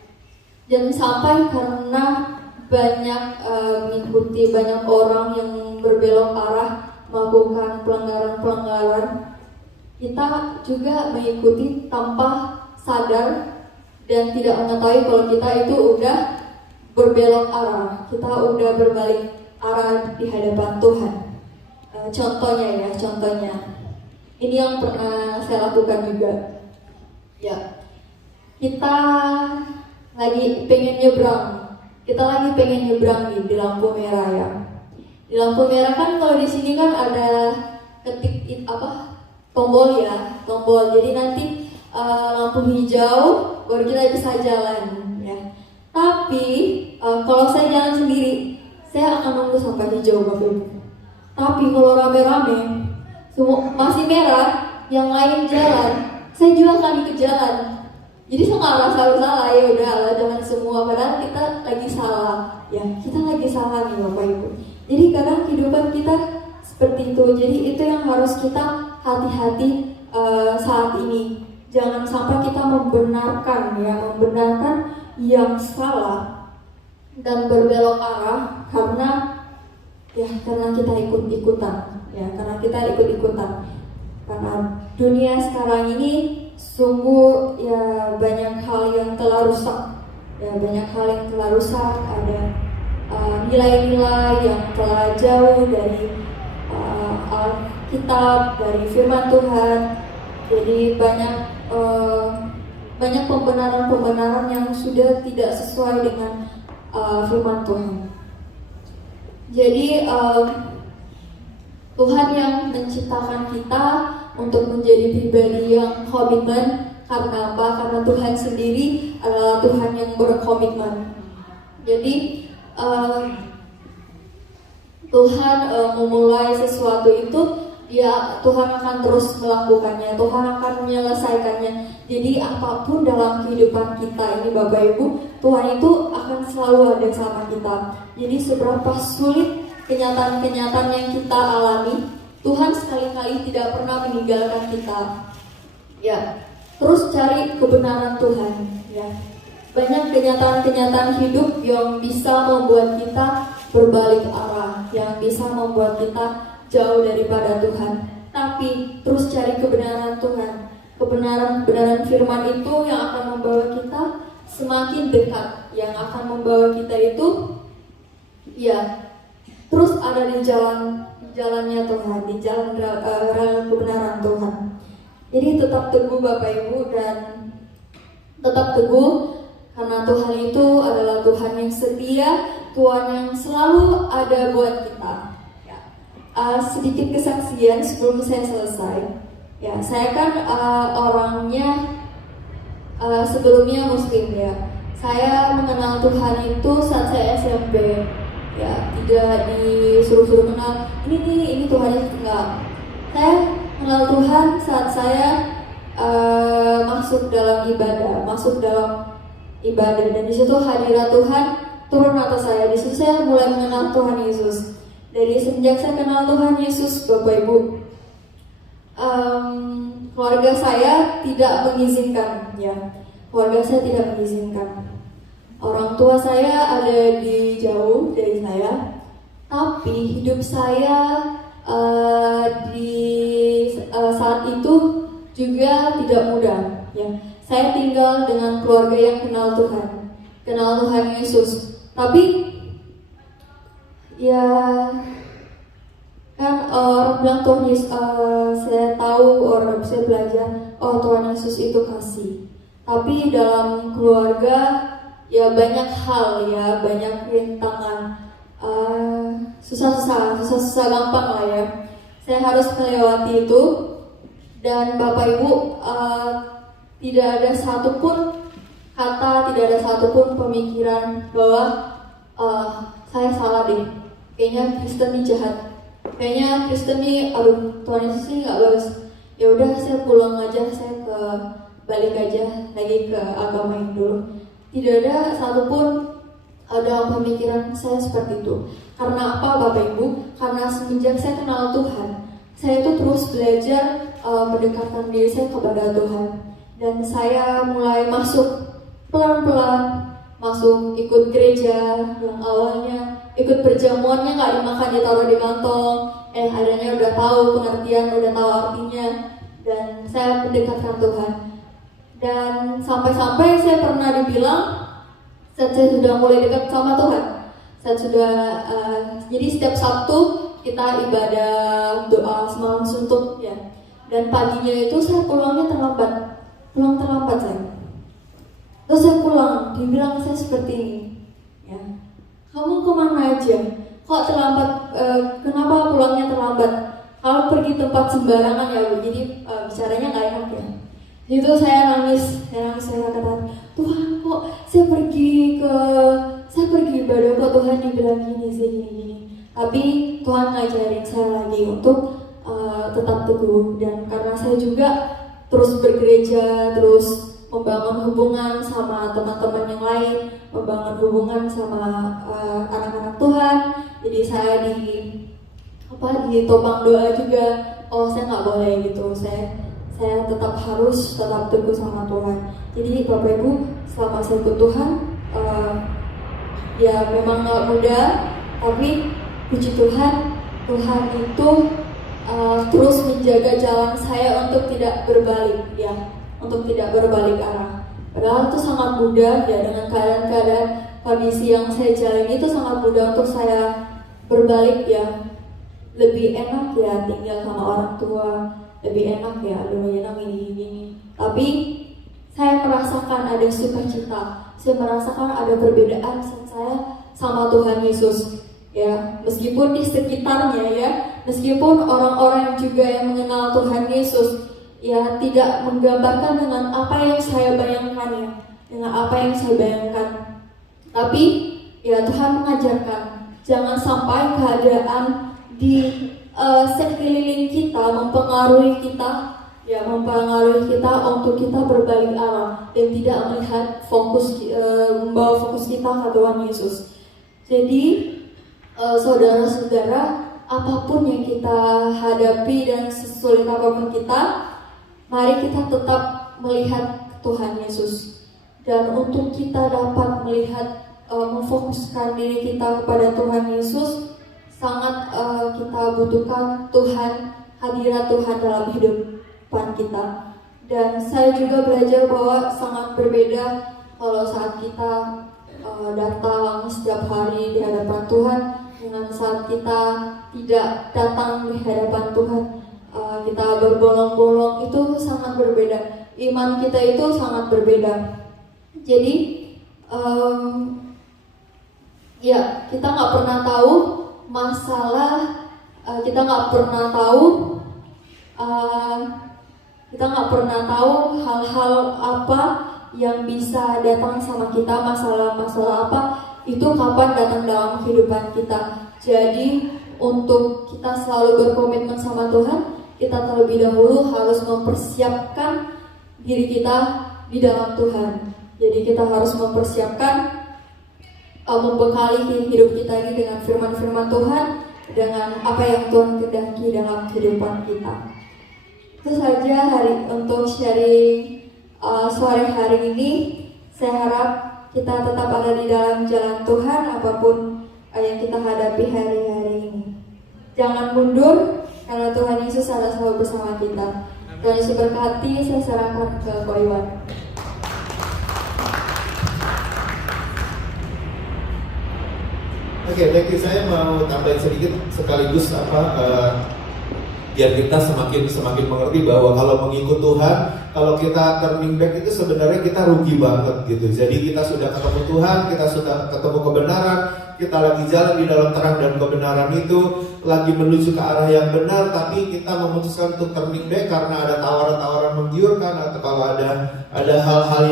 Jangan sampai karena banyak mengikuti banyak orang yang berbelok arah melakukan pelanggaran-pelanggaran, kita juga mengikuti tanpa sadar dan tidak mengetahui kalau kita itu udah berbelok arah, kita udah berbalik arah di hadapan Tuhan. Contohnya ini yang pernah saya lakukan juga. Ya, kita lagi pengen nyebrang nih di lampu merah ya. Di lampu merah kan kalau di sini kan ada ketik tombol ya, tombol. Jadi nanti lampu hijau baru kita bisa jalan ya. Tapi kalau saya jalan sendiri, saya akan nunggu sampai hijau Bapak Ibu. Tapi kalau rame-rame, masih merah, yang lain jalan, saya juga akan ikut jalan. Jadi saya nggak merasa bersalah, ya udah jangan semua, padahal kita lagi salah, ya kita lagi salah nih Bapak Ibu. Jadi kadang kehidupan kita seperti itu. Jadi itu yang harus kita hati-hati saat ini. Jangan sampai kita membenarkan yang salah dan berbelok arah karena kita ikut-ikutan. Karena dunia sekarang ini sungguh ya banyak hal yang telah rusak. Ada nilai-nilai yang telah jauh dari Alkitab, dari firman Tuhan. Jadi banyak pembenaran yang sudah tidak sesuai dengan firman Tuhan. Jadi Tuhan yang menciptakan kita untuk menjadi pribadi yang komitmen. Karena apa? Karena Tuhan sendiri adalah Tuhan yang berkomitmen. Jadi Tuhan memulai sesuatu itu, Tuhan akan terus melakukannya, Tuhan akan menyelesaikannya. Jadi apapun dalam kehidupan kita ini Bapak Ibu, Tuhan itu akan selalu ada sama kita. Jadi seberapa sulit kenyataan-kenyataan yang kita alami, Tuhan sekali-kali tidak pernah meninggalkan kita. Ya, terus cari kebenaran Tuhan. Ya, banyak kenyataan-kenyataan hidup yang bisa membuat kita berbalik arah, yang bisa membuat kita jauh daripada Tuhan. Tapi terus cari kebenaran Tuhan. Kebenaran firman itu yang akan membawa kita semakin dekat, yang akan membawa kita itu terus ada di jalannya Tuhan, di jalan kebenaran Tuhan. Jadi tetap teguh Bapak Ibu, dan tetap teguh karena Tuhan itu adalah Tuhan yang setia, Tuhan yang selalu ada buat kita. Sedikit kesaksian sebelum saya selesai. Ya, saya kan orangnya sebelumnya Muslim ya. Saya mengenal Tuhan itu saat saya SMP. Ya, tidak disuruh-suruh kenal ini Tuhan, enggak. Saya kenal Tuhan saat saya masuk dalam ibadah, dan di situ hadirat Tuhan turun atas saya. Di situ saya mulai mengenal Tuhan Yesus. Dari semenjak saya kenal Tuhan Yesus, Bapak Ibu, keluarga saya tidak mengizinkan, keluarga saya tidak mengizinkan. Orang tua saya ada di jauh dari saya, tapi hidup saya saat itu juga tidak mudah. Saya tinggal dengan keluarga yang kenal Tuhan Yesus. Tapi kan orang bilang Tuhan Yesus, saya tahu, orang saya belajar, Tuhan Yesus itu kasih. Tapi dalam keluarga banyak hal, banyak rintangan, susah gampang lah ya. Saya harus melewati itu, dan Bapak Ibu, tidak ada satupun kata, tidak ada satupun pemikiran bahwa saya salah deh, kayaknya Kristen ini jahat, kayaknya Kristen nih, aduh Tuhan Yesus ini nggak bagus. Ya udah saya pulang aja, saya balik aja lagi ke agama yang dulu. Tidak ada satupun dalam pemikiran saya seperti itu. Karena apa Bapak Ibu? Karena semenjak saya kenal Tuhan, saya itu terus belajar mendekatkan diri saya kepada Tuhan. Dan saya mulai masuk pelan-pelan, masuk ikut gereja yang awalnya ikut perjamuannya nggak dimakan, ditaruh di kantong. Adanya udah tahu pengertian, udah tahu artinya, dan saya mendekatkan Tuhan. Dan sampai-sampai saya pernah dibilang saat saya sudah mulai dekat sama Tuhan, saat sudah jadi setiap Sabtu kita ibadah doa semalam suntuk ya. Dan paginya itu saya pulangnya terlambat saya. Terus saya pulang, dibilang saya seperti ini, ya. Kamu kemana aja? Kok terlambat? Kenapa pulangnya terlambat? Kalau pergi tempat sembarangan ya, jadi bicaranya nggak enak ya. Itu saya nangis, saya katakan, Tuhan kok saya pergi ibadah kok Tuhan dibilang gini. Tapi Tuhan ngajarin saya lagi untuk tetap teguh, dan karena saya juga terus bergereja, terus membangun hubungan sama teman-teman yang lain, membangun hubungan sama anak-anak Tuhan. Jadi saya ditopang doa juga. Oh saya nggak boleh gitu, saya tetap teguh sama Tuhan. Jadi Bapak Ibu, selama saya ikut Tuhan, ya memang nggak mudah, tapi puji Tuhan itu terus menjaga jalan saya untuk tidak berbalik ya, untuk tidak berbalik arah. Padahal itu sangat mudah ya, dengan keadaan kondisi yang saya jalani itu sangat mudah untuk saya berbalik ya. Lebih enak ya tinggal sama orang tua, lebih enak ya, lebih enak ini. Tapi saya merasakan ada sukacita, saya merasakan ada perbedaan saya sama Tuhan Yesus. Ya, meskipun di sekitarnya ya, meskipun orang-orang juga yang mengenal Tuhan Yesus ya tidak menggambarkan dengan apa yang saya bayangkan ya, dengan apa yang saya bayangkan. Tapi ya Tuhan mengajarkan jangan sampai keadaan di sekeliling kita mempengaruhi kita untuk kita berbalik arah dan tidak melihat membawa fokus kita ke Tuhan Yesus. Jadi saudara-saudara, apapun yang kita hadapi dan sesulit apapun kita, mari kita tetap melihat Tuhan Yesus. Dan untuk kita dapat melihat, memfokuskan diri kita kepada Tuhan Yesus, sangat kita butuhkan hadirat Tuhan dalam kehidupan kita. Dan saya juga belajar bahwa sangat berbeda kalau saat kita datang setiap hari di hadapan Tuhan dengan saat kita tidak datang di hadapan Tuhan, kita berbolong-bolong, itu sangat berbeda. Iman kita itu sangat berbeda. Jadi ya kita nggak pernah tahu masalah, kita nggak pernah tahu hal-hal apa yang bisa datang sama kita, masalah apa itu kapan datang dalam kehidupan kita. Jadi untuk kita selalu berkomitmen sama Tuhan, kita terlebih dahulu harus mempersiapkan diri kita di dalam Tuhan. Jadi kita harus mempersiapkan, membekali hidup kita ini dengan firman-firman Tuhan, dengan apa yang Tuhan kehendaki dalam kehidupan kita. Itu saja untuk sharing sore hari ini. Saya harap kita tetap ada di dalam jalan Tuhan apapun yang kita hadapi hari-hari ini. Jangan mundur, karena Tuhan Yesus ada selalu bersama kita. Tuhan Yesus berkati. Saya serahkan ke Ko Iwan. Oke, thank you. Saya mau tambahin sedikit sekaligus biar kita semakin mengerti bahwa kalau mengikut Tuhan, kalau kita turning back itu sebenarnya kita rugi banget gitu. Jadi kita sudah ketemu Tuhan, kita sudah ketemu kebenaran, kita lagi jalan di dalam terang dan kebenaran itu, lagi menuju ke arah yang benar, tapi kita memutuskan untuk turning back karena ada tawaran-tawaran menggiurkan, atau kalau ada hal-hal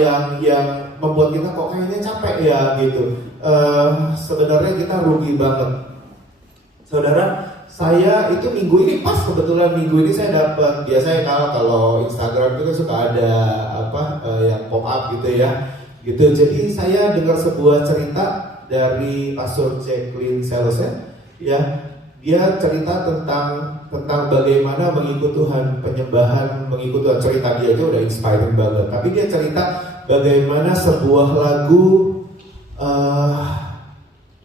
yang membuat kita kok kayaknya capek ya gitu. Sebenarnya kita rugi banget. Saudara, saya itu minggu ini pas kebetulan minggu ini saya dapat, biasanya kalau Instagram itu kan suka ada yang pop up gitu ya, gitu. Jadi saya dengar sebuah cerita dari Pastor Jacqueline Sells ya, dia cerita tentang bagaimana mengikut Tuhan, penyembahan mengikut Tuhan. Cerita dia aja udah inspiring banget. Tapi dia cerita bagaimana sebuah lagu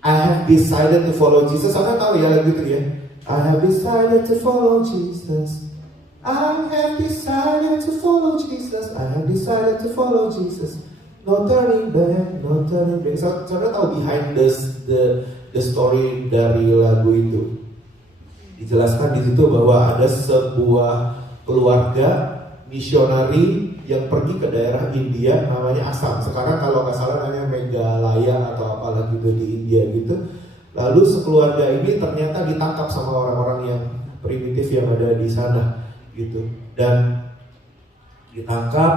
I have decided to follow Jesus. Saya tahu ya lagu itu ya. I have decided to follow Jesus. I have decided to follow Jesus. I have decided to follow Jesus. No turning back, no turning back. Saudara tahu behind the story dari lagu itu? Dijelaskan di situ bahwa ada sebuah keluarga misionari yang pergi ke daerah India namanya Assam. Sekarang kalau nggak salah namanya Meghalaya atau apalah gitu di India gitu. Lalu sekeluarga ini ternyata ditangkap sama orang-orang yang primitif yang ada di sana gitu. Dan ditangkap,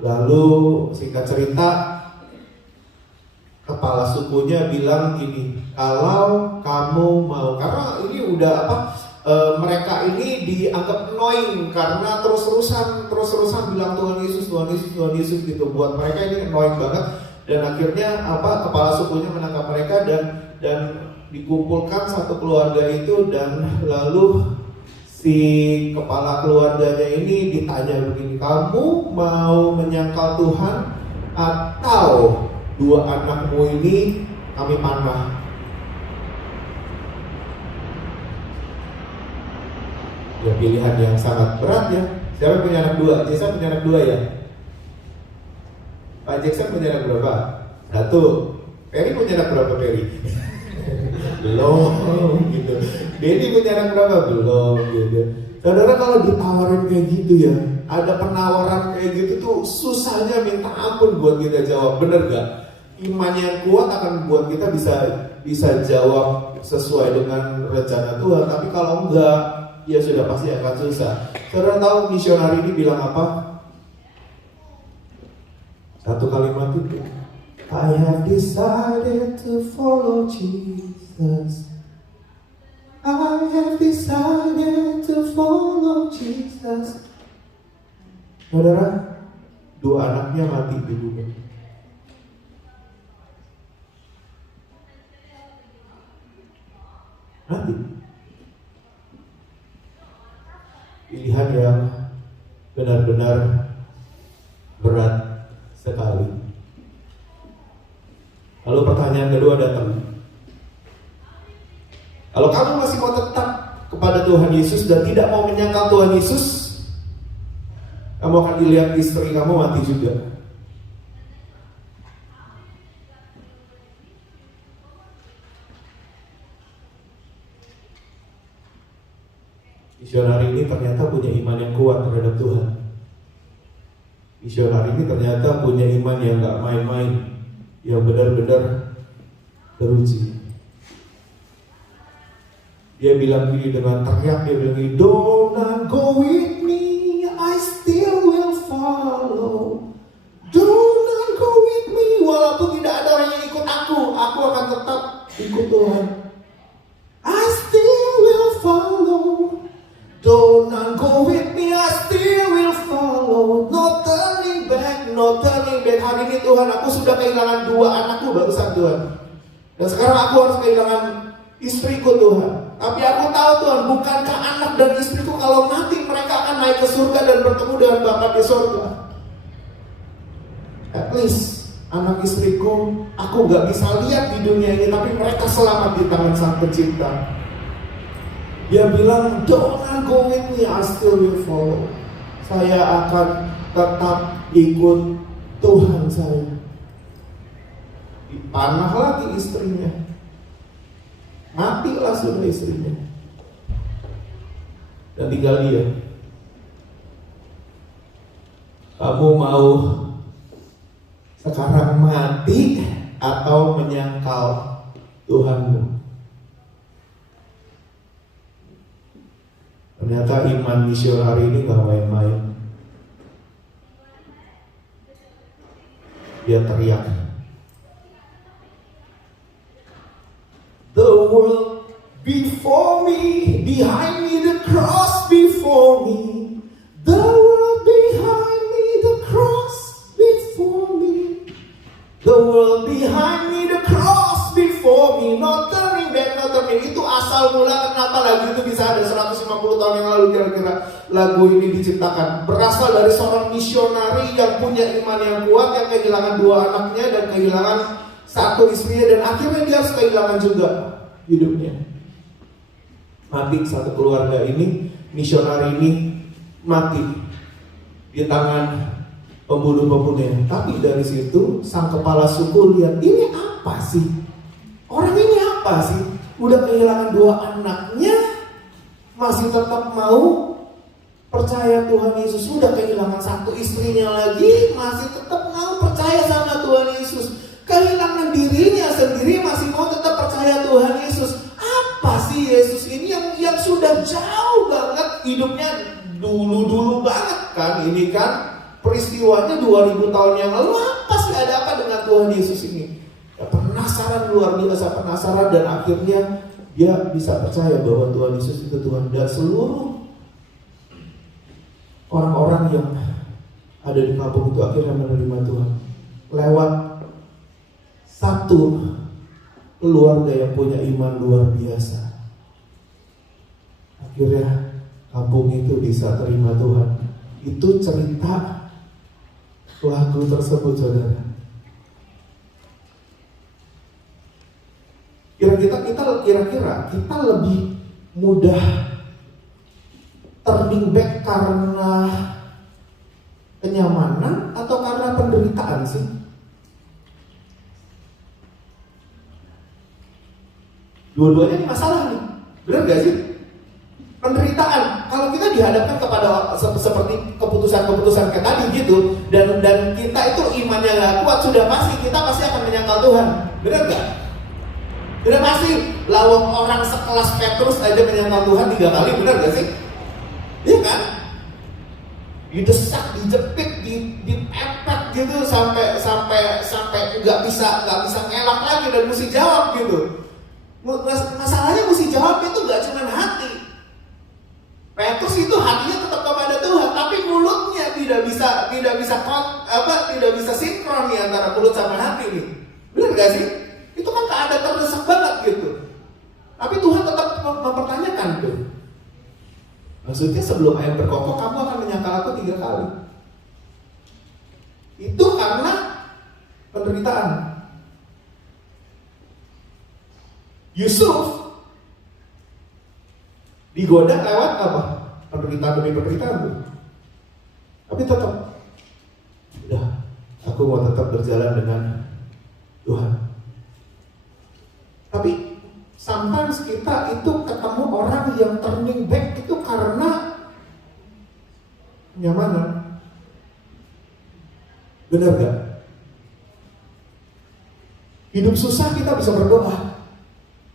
lalu singkat cerita kepala sukunya bilang gini, kalau kamu mau, karena ini udah mereka ini dianggap annoying karena terus-terusan bilang Tuhan Yesus gitu. Buat mereka ini annoying banget, dan akhirnya kepala sukunya menangkap mereka dan dikumpulkan satu keluarga itu, dan lalu si kepala keluarganya ini ditanya begini, kamu mau menyangkal Tuhan atau dua anakmu ini kami panah? Ya, pilihan yang sangat berat ya. Siapa punya anak dua? Jackson punya anak dua ya? Pak Jackson punya anak berapa? Satu. Perry punya anak berapa, Perry? Belum gitu. Benny punya anak berapa? Belum gitu. Saudara, kalau ditawarin kayak gitu ya, ada penawaran kayak gitu tuh susahnya minta ampun buat kita jawab, bener gak? Iman yang kuat akan buat kita bisa jawab sesuai dengan rencana Tuhan. Tapi kalau enggak, ya sudah pasti akan susah. Saudara tahu misionari ini bilang apa? Satu kalimat itu, I have decided to follow Jesus. I have decided to follow Jesus. Saudara, dua anaknya mati dibunuh. Mati. Pilihan yang benar-benar berat sekali. Lalu pertanyaan kedua datang. Kalau kamu masih mau tetap kepada Tuhan Yesus dan tidak mau menyangkal Tuhan Yesus, kamu akan dilihat istri kamu mati juga. Misionari ini ternyata punya iman yang kuat terhadap Tuhan. Misionari ini ternyata punya iman yang gak main-main, yang benar-benar teruji. Dia bilang gini dengan teriak, dia bilang gini, don't go with me, I still will follow. Don't go with me, walaupun tidak ada orang yang ikut aku akan tetap ikut Tuhan. I still will follow. Don't go with me, I still will follow. No turning back, no turning back. Hari ini Tuhan, aku sudah kehilangan dua anakku barusan Tuhan. Dan sekarang aku harus kehilangan istriku Tuhan. Tapi aku tahu Tuhan, bukankah anak dan istriku kalau mati mereka akan naik ke surga dan bertemu dengan Bapa di surga. At least anak istriku aku gak bisa lihat di dunia ini, tapi mereka selamat di tangan Sang Pencipta. Dia bilang, don't go with me, I still will follow. Saya akan tetap ikut Tuhan saya. Dipanah lagi istrinya. Matilah sudah istrinya. Dan tinggal dia. Kamu mau sekarang mati atau menyangkal Tuhanmu? Ternyata iman misionari ini gak main-main. Dia teriak, the world before me behind me, the cross before me. The world behind me, the cross before me. The world behind me, the cross before me. Not turning back, not turning. Itu asal mula kenapa lagu itu bisa ada 150 tahun yang lalu kira-kira lagu ini diciptakan. Berasal dari seorang misionari yang punya iman yang kuat, yang kehilangan 2 anaknya dan kehilangan 1 istrinya, dan akhirnya dia harus kehilangan juga hidupnya. Mati 1 keluarga ini, misionari ini mati di tangan pembunuh-pembunuhnya. Tapi dari situ sang kepala suku lihat, ini apa sih? Orang ini apa sih? Udah kehilangan 2 anaknya, masih tetap mau percaya Tuhan Yesus. Udah kehilangan 1 istrinya lagi, masih tetap mau percaya sama Tuhan Yesus. Kehilangan dirinya sendiri, masih mau tetap percaya Tuhan Yesus. Apa sih Yesus ini yang sudah jauh banget hidupnya, dulu banget kan? Ini kan peristiwanya 2000 tahun yang lalu. Apa sih, ada apa dengan Tuhan Yesus ini? Ya, penasaran, luar biasa penasaran, dan akhirnya dia bisa percaya bahwa Tuhan Yesus itu Tuhan. Dan seluruh orang-orang yang ada di kampung itu akhirnya menerima Tuhan lewat 1 keluarga yang punya iman luar biasa. Akhirnya kampung itu bisa terima Tuhan. Itu cerita lagu tersebut, saudara. Kira-kira kita lebih mudah turning back karena kenyamanan atau karena penderitaan sih? Dua-duanya ini masalah nih, benar gak sih? Penderitaan. Kalau kita dihadapkan kepada seperti keputusan-keputusan kayak tadi gitu, dan kita itu imannya gak kuat, sudah pasti kita pasti akan menyangkal Tuhan, benar gak? Sudah pasti. Lawang orang sekelas Petrus aja menyangkal Tuhan 3 kali, benar gak sih? Iya kan? Didesak, dijepit, dipepet gitu sampai nggak bisa ngelak lagi dan mesti jawab gitu. Masalahnya mesti jawab itu nggak cuma hati. Petrus itu hatinya tetap kepada Tuhan, tapi mulutnya tidak bisa sinkron nih antara mulut sama hati nih. Benar gak sih? Itu kan keadaan terdesak banget gitu. Tapi Tuhan tetap mempertanyakan tuh. Maksudnya sebelum ayam berkokok, kamu akan menyangkal aku 3 kali. Itu karena penderitaan. Yusuf digoda lewat apa? Penderitaan demi penderitaan tuh. Tapi tetap, udah, aku mau tetap berjalan dengan Tuhan. Tapi sometimes kita itu ketemu orang yang turning back itu karena kenyamanan. Benar gak? Hidup susah kita bisa berdoa.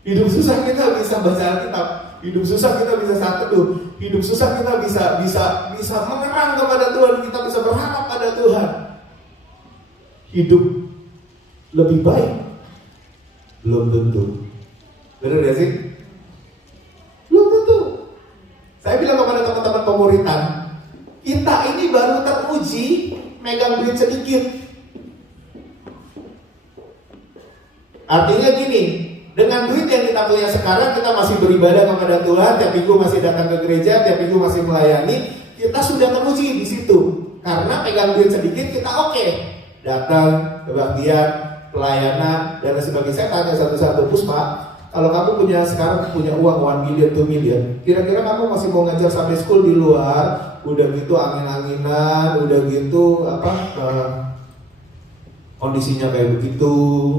Hidup susah kita bisa baca Alkitab. Hidup susah kita bisa saat teduh. Hidup susah kita bisa mengerang kepada Tuhan. Kita bisa berharap pada Tuhan. Hidup lebih baik belum tentu. Benar gak sih? Belum tentu. Saya bilang kepada teman-teman pemuritan, kita ini baru teruji megang duit sedikit. Artinya gini, dengan duit yang kita punya sekarang, kita masih beribadah kepada Tuhan, tiap minggu masih datang ke gereja, tiap minggu masih melayani, kita sudah teruji di situ. Karena pegang duit sedikit, kita oke. Datang, kebaktian, pelayanan, dan sebagainya. Saya tanya satu-satu, Puspa, kalau kamu sekarang punya uang 1 million, 2 million, kira-kira kamu masih mau ngajar Sunday school di luar? Udah gitu angin-anginan, udah gitu kondisinya kayak begitu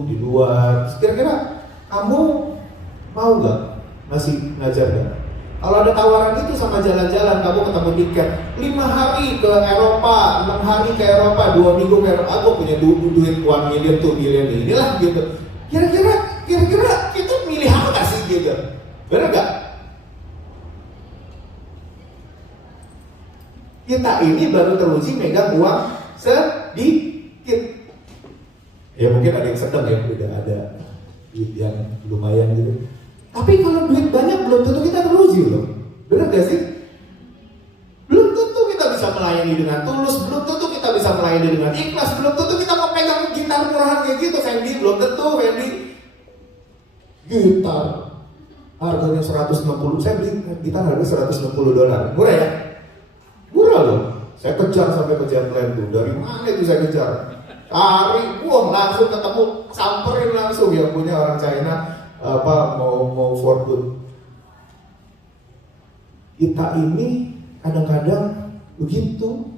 di luar. Kira-kira kamu mau nggak masih ngajar nggak? Kalau ada tawaran itu sama jalan-jalan, kamu ketemu tiket 5 hari ke Eropa, 6 hari ke Eropa, 2 minggu ke Eropa, aku punya duit 1 million, 2 million inilah gitu. Kira-kira kita milih apa gak sih gitu? Bener gak? Kita ini baru teruji megang uang sedikit. Ya mungkin ada yang sedang ya, udah ada duit yang lumayan gitu. Tapi kalau duit banyak belum tentu kita teruji loh. Benar gak sih? Belum tentu kita bisa melayani dengan tulus, belum tentu kita bisa melayani dengan ikhlas, belum tentu kita mau pegang gitar murahan kayak gitu, Fendi. Belum tentu, Fendi. Gitar harganya 160, saya beli gitar harga $160. Murah ya? Murah loh. Saya kejar sampai ke Jetland tuh. Dari mana itu saya kejar? Cari, langsung ketemu, samperin langsung yang punya orang China mau for good. Kita ini kadang-kadang begitu.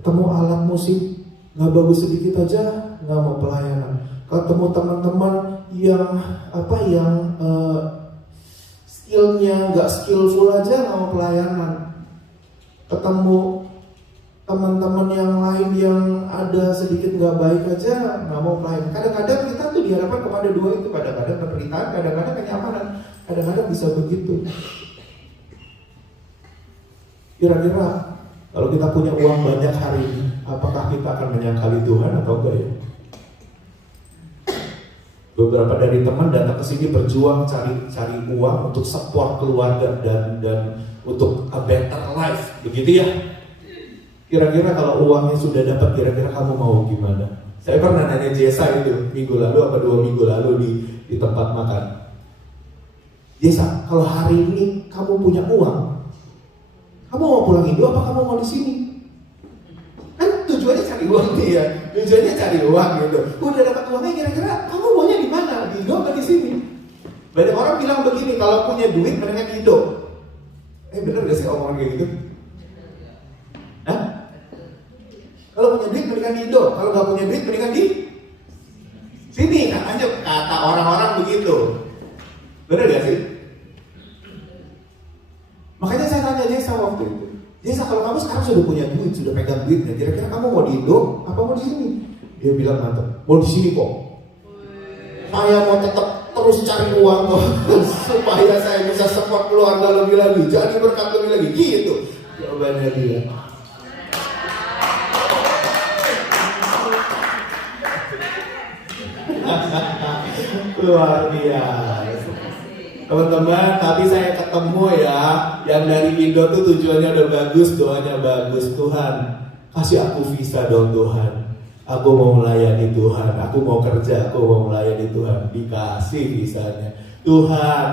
Ketemu alat musik nggak bagus sedikit aja nggak mau pelayanan. Ketemu teman-teman yang skillnya nggak skillful aja nggak mau pelayanan. Ketemu teman-teman yang lain yang ada sedikit nggak baik aja nggak mau pelayanan. Kadang-kadang kita tuh dihadapkan kepada dua itu, kadang-kadang penderitaan, kadang-kadang kenyamanan, kadang-kadang bisa begitu. Kira-kira kalau kita punya uang banyak hari ini, apakah kita akan menyangkali Tuhan atau enggak ya? Beberapa dari teman datang ke sini berjuang cari uang untuk support keluarga dan untuk a better life, begitu ya? Kira-kira kalau uangnya sudah dapat, kira-kira kamu mau gimana? Saya pernah nanya Jesa itu minggu lalu apa 2 minggu lalu di tempat makan. Jesa, kalau hari ini kamu punya uang, kamu mau pulang Indo apa kamu mau di sini? Kan tujuannya cari uang nih ya, tujuannya cari uang gitu. Udah dapat uangnya, kira-kira kamu maunya di mana? Di Indo atau di sini? Banyak orang bilang begini, kalau punya duit mendingan di Indo. Bener gak sih omongan kayak gitu? Hah? Kalau punya duit mendingan di Indo, kalau nggak punya duit mendingan di sini. Katanya kata orang-orang begitu. Bener gak sih? Makanya saya tanya Jesa waktu itu, Jesa kalau kamu sekarang sudah punya duit, sudah pegang duitnya, kira-kira kamu mau di Indo apa mau di sini? Dia bilang mantap, mau di sini kok. Saya mau tetap terus cari uang kok supaya saya bisa support keluarga lebih lagi, jadi berkat lebih lagi, gitu jawabannya dia. Luar biasa teman-teman. Tapi saya ketemu ya yang dari Indo tuh tujuannya udah bagus, doanya bagus. Tuhan kasih aku visa dong Tuhan, aku mau melayani Tuhan, aku mau kerja, aku mau melayani Tuhan. Dikasih visanya. Tuhan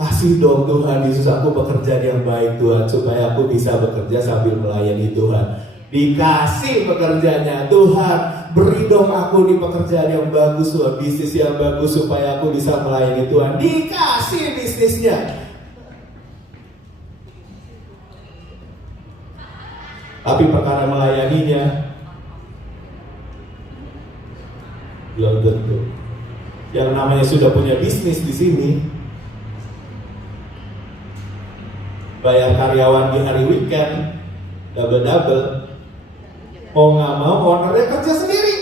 kasih dong Tuhan Yesus aku pekerjaan yang baik Tuhan, supaya aku bisa bekerja sambil melayani Tuhan. Dikasih pekerjaannya. Tuhan beri dong aku di pekerjaan yang bagus Tuhan, bisnis yang bagus supaya aku bisa melayani Tuhan. Dikasih bisnisnya. Tapi perkara melayaninya belum tentu. Yang namanya sudah punya bisnis di sini, bayar karyawan di hari weekend double-double, mau nggak mau ownernya kerja sendiri,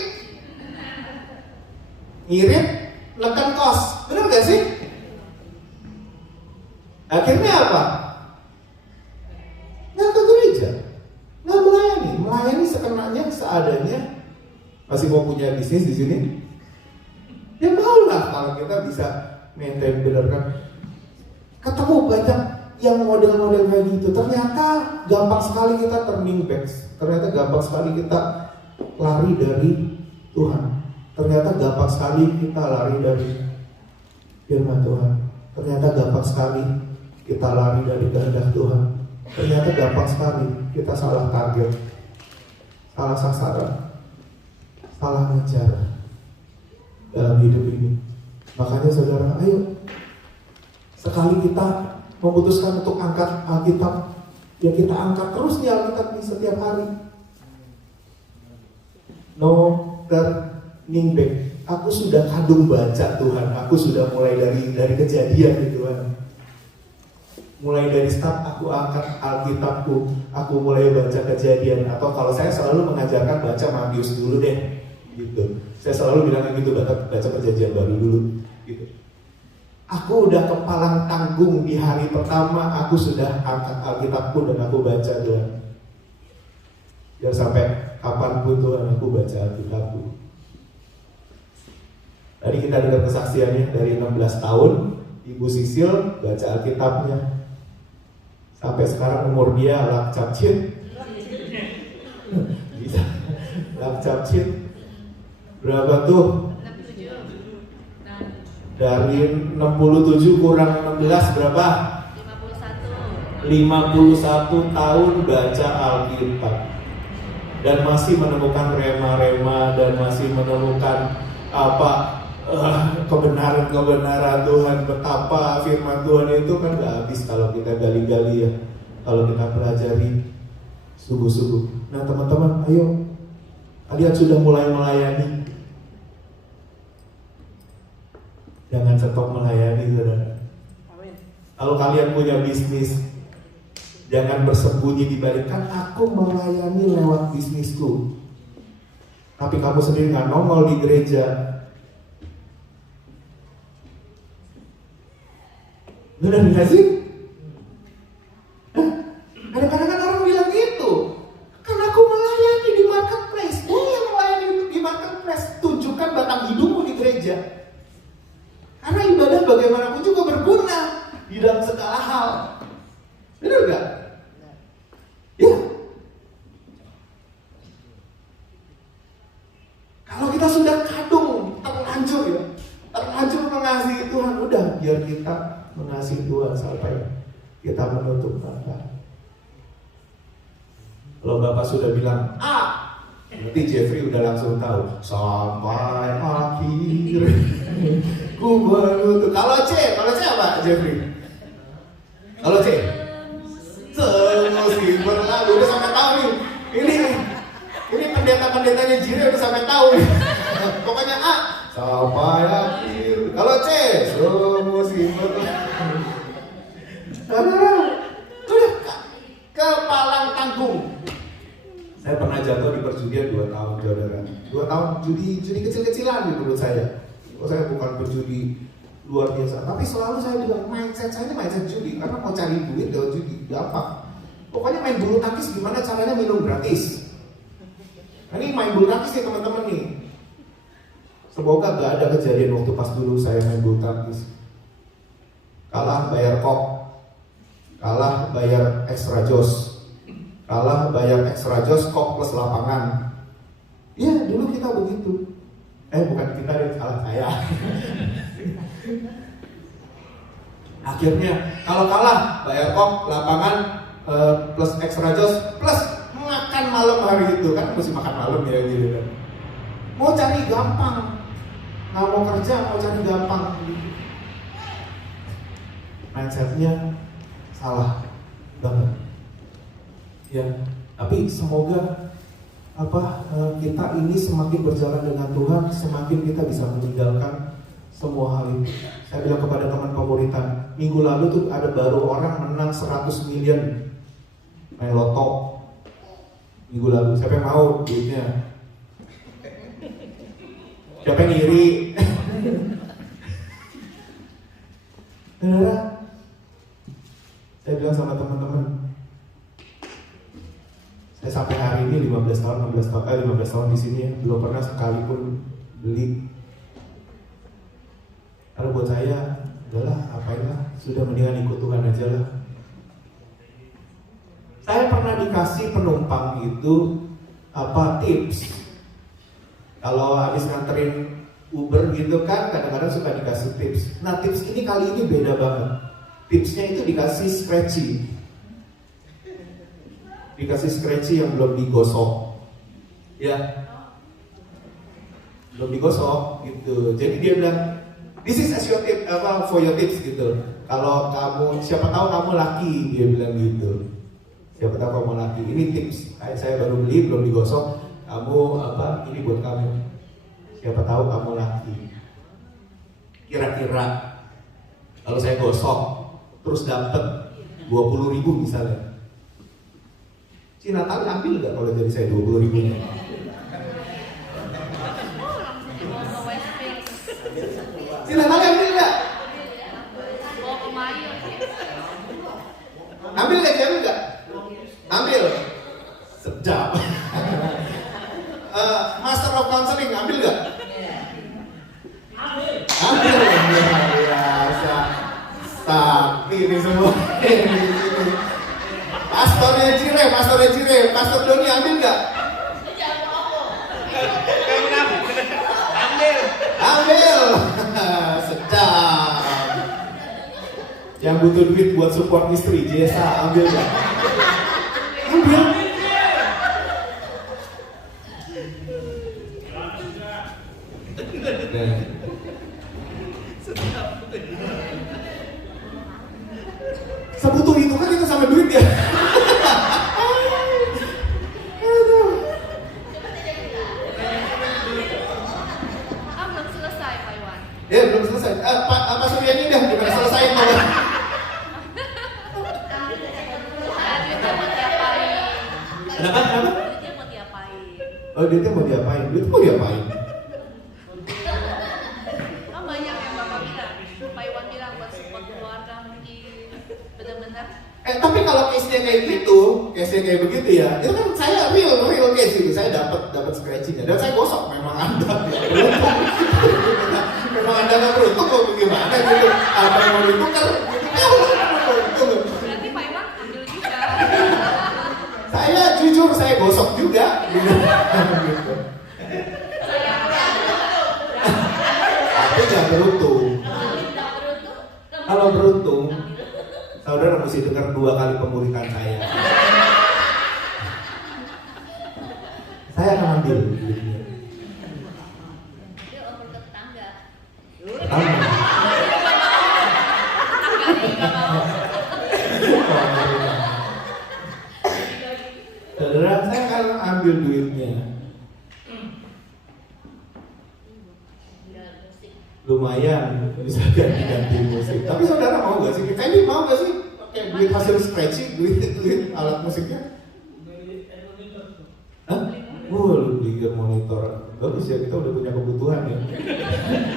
ngirit, neken kos, benar gak sih? Akhirnya apa? Nggak ke gereja, nggak melayani sekenanya, seadanya. Masih mau punya bisnis di sini? Ya mau lah kalau kita bisa maintain, bener kan? Ketemu banyak yang model-model kayak gitu, ternyata gampang sekali kita turning back. Ternyata gampang sekali kita lari dari Tuhan. Ternyata gampang sekali kita lari dari firman Tuhan. Ternyata gampang sekali kita lari dari kehendak Tuhan. Ternyata gampang sekali kita salah target, salah sasaran, salah ngejar dalam hidup ini. Makanya saudara, ayo sekali kita memutuskan untuk angkat Alkitab, ya kita angkat terus nih Alkitab di setiap hari. No turning back. Aku sudah kadung baca Tuhan. Aku sudah mulai dari kejadian gitu Tuhan. Mulai dari start aku angkat Alkitabku. Aku mulai baca kejadian. Atau kalau saya selalu mengajarkan baca Matius dulu deh, gitu. Saya selalu bilang gitu, baca perjanjian baru dulu, gitu. Aku udah kepalang tanggung di hari pertama, aku sudah angkat Alkitabku dan aku baca Tuhan. Ya sampai kapanpun Tuhan aku baca Alkitabku. Tadi kita dengar kesaksiannya dari 16 tahun, Ibu Sisil baca Alkitabnya. Sampai sekarang umur dia lakcapcit. Bisa lakcapcit. Berapa tuh? Dari 67 kurang 16 berapa? 51 tahun baca Alkitab. Dan masih menemukan rema-rema dan masih menemukan kebenaran Tuhan. Betapa firman Tuhan itu kan gak habis kalau kita gali-gali ya, kalau kita pelajari sungguh-sungguh. Nah teman-teman, ayo, kalian sudah mulai melayani, jangan stop melayani, saudara. Kalau kalian punya bisnis, jangan bersembunyi di balik, kan aku melayani lewat bisnisku, tapi kamu sendiri nggak nongol di gereja. Benar nggak sih? Kadang-kadang kan orang bilang gitu, karena aku melayani di marketplace. Yang melayani di marketplace, tunjukkan batang hidungmu di gereja. Karena ibadah bagaimanapun juga berguna di dalam segala hal. Benar nggak? Ya. Kalau kita sudah kadung, terlanjur mengasihi Tuhan, udah biar kita mengasihi Tuhan sampai kita menutup mata. Kalau Bapak sudah bilang berarti Jeffrey udah langsung tahu sampai akhir ku menutup. Kalau C apa Jeffrey? Kalau C semusim berlalu, udah sampai tahu nih. Ini pendeta-pendetanya Jire udah sampai tahu nih. Pokoknya A sampai akhir. Kalau C semusim berlalu. Udah kepalang tanggung. Saya pernah jatuh di perjudian 2 tahun, saudara. 2 tahun judi kecil-kecilan menurut saya. Saya bukan berjudi luar biasa, tapi selalu saya bilang mindset saya ini mindset judi, karena mau cari duit lewat judi gampang. Pokoknya main bulu tangkis gimana caranya minum gratis. Nah, ini main bulu tangkis nih teman-teman nih. Semoga gak ada kejadian waktu pas dulu saya main bulu tangkis kalah bayar kok, kalah bayar extra jos, kalah bayar extra jos kok plus lapangan. Iya dulu kita begitu. Bukan kita deh, salah saya. Akhirnya kalau kalah bayar kok, lapangan plus extra jos plus makan malam hari itu, kan mesti makan malam ya gitu kan. Mau cari gampang, nggak mau kerja, mau cari gampang. Mindsetnya salah banget. Ya, tapi semoga kita ini semakin berjalan dengan Tuhan, semakin kita bisa meninggalkan semua hal itu. Saya bilang kepada teman pemuritan, minggu lalu tuh ada baru orang menang 100 miliar main loto. Minggu lalu, siapa yang mau duitnya? Siapa yang iri? Saudara, saya bilang sama teman-teman, saya sampai hari ini 15 tahun di sini ya, belum pernah sekalipun beli. Karena buat saya, udahlah, apain lah, sudah mendingan ikut Tuhan aja lah. Saya pernah dikasih penumpang itu tips. Kalau habis nganterin Uber gitu kan, kadang-kadang suka dikasih tips. Nah tips ini kali ini beda banget. Tipsnya itu dikasih scratchy. Dikasih scratchy yang belum digosok, ya, belum digosok gitu. Jadi dia bilang, this is as your tip, for your tips gitu. Kalau kamu, siapa tahu kamu laki, dia bilang gitu. Siapa tahu kamu laki, ini tips. Saya baru beli, belum digosok. Kamu ini buat kamu. Siapa tahu kamu laki. Kira-kira kalau saya gosok, terus dapet 20.000 misalnya. Si Natali ambil nggak kalau jadi saya 20.000-nya? Si Natali ambil nggak? Ambil nggak? Ambil. Sedap. Master of Counseling ambil nggak? Pastor Ejire, Pastor Doni ambil nggak? Ambil. Sedap. Yang butuh duit buat support istri, Jesa, ambil nggak? Ambil. Sebutuh itu kan kita sama duit ya. Belum selesai Pak Iwan. Ya belum selesai. Pak Suryani udah gimana selesaiin Pak? Duitnya mau diapain? Kenapa? Duitnya mau diapain? Oh duitnya mau diapain? Duit mau diapain? Kan banyak yang Bapak bilang, Pak Iwan bilang buat support keluarga mungkin. Benar-benar. Tapi kalau case-nya kayak gitu, case-nya kayak begitu ya, itu kan saya real case gitu. Saya dapat scratching dan saya gosok. Memang Anda beruntung. Memang Anda nggak beruntung kok bagaimana gitu. Apa yang mau ditukar? Berarti Pak Iwan ambil juga. Saya jujur saya gosok juga. Gitu. Tapi jangan beruntung. Kalau beruntung, saudara mesti dengar 2 kali pemuritan saya. Saya akan ambil duitnya. Dia over ke tetangga. Amin. Saudara, saya akan ambil duitnya. Lumayan bisa ganti musik. Tapi saudara mau gak sih? Kayaknya mau gak sih pakai duit hasil scratching, duit alat musiknya? Hah? Lu beli monitor. Bagus ya, kita udah punya kebutuhan ya.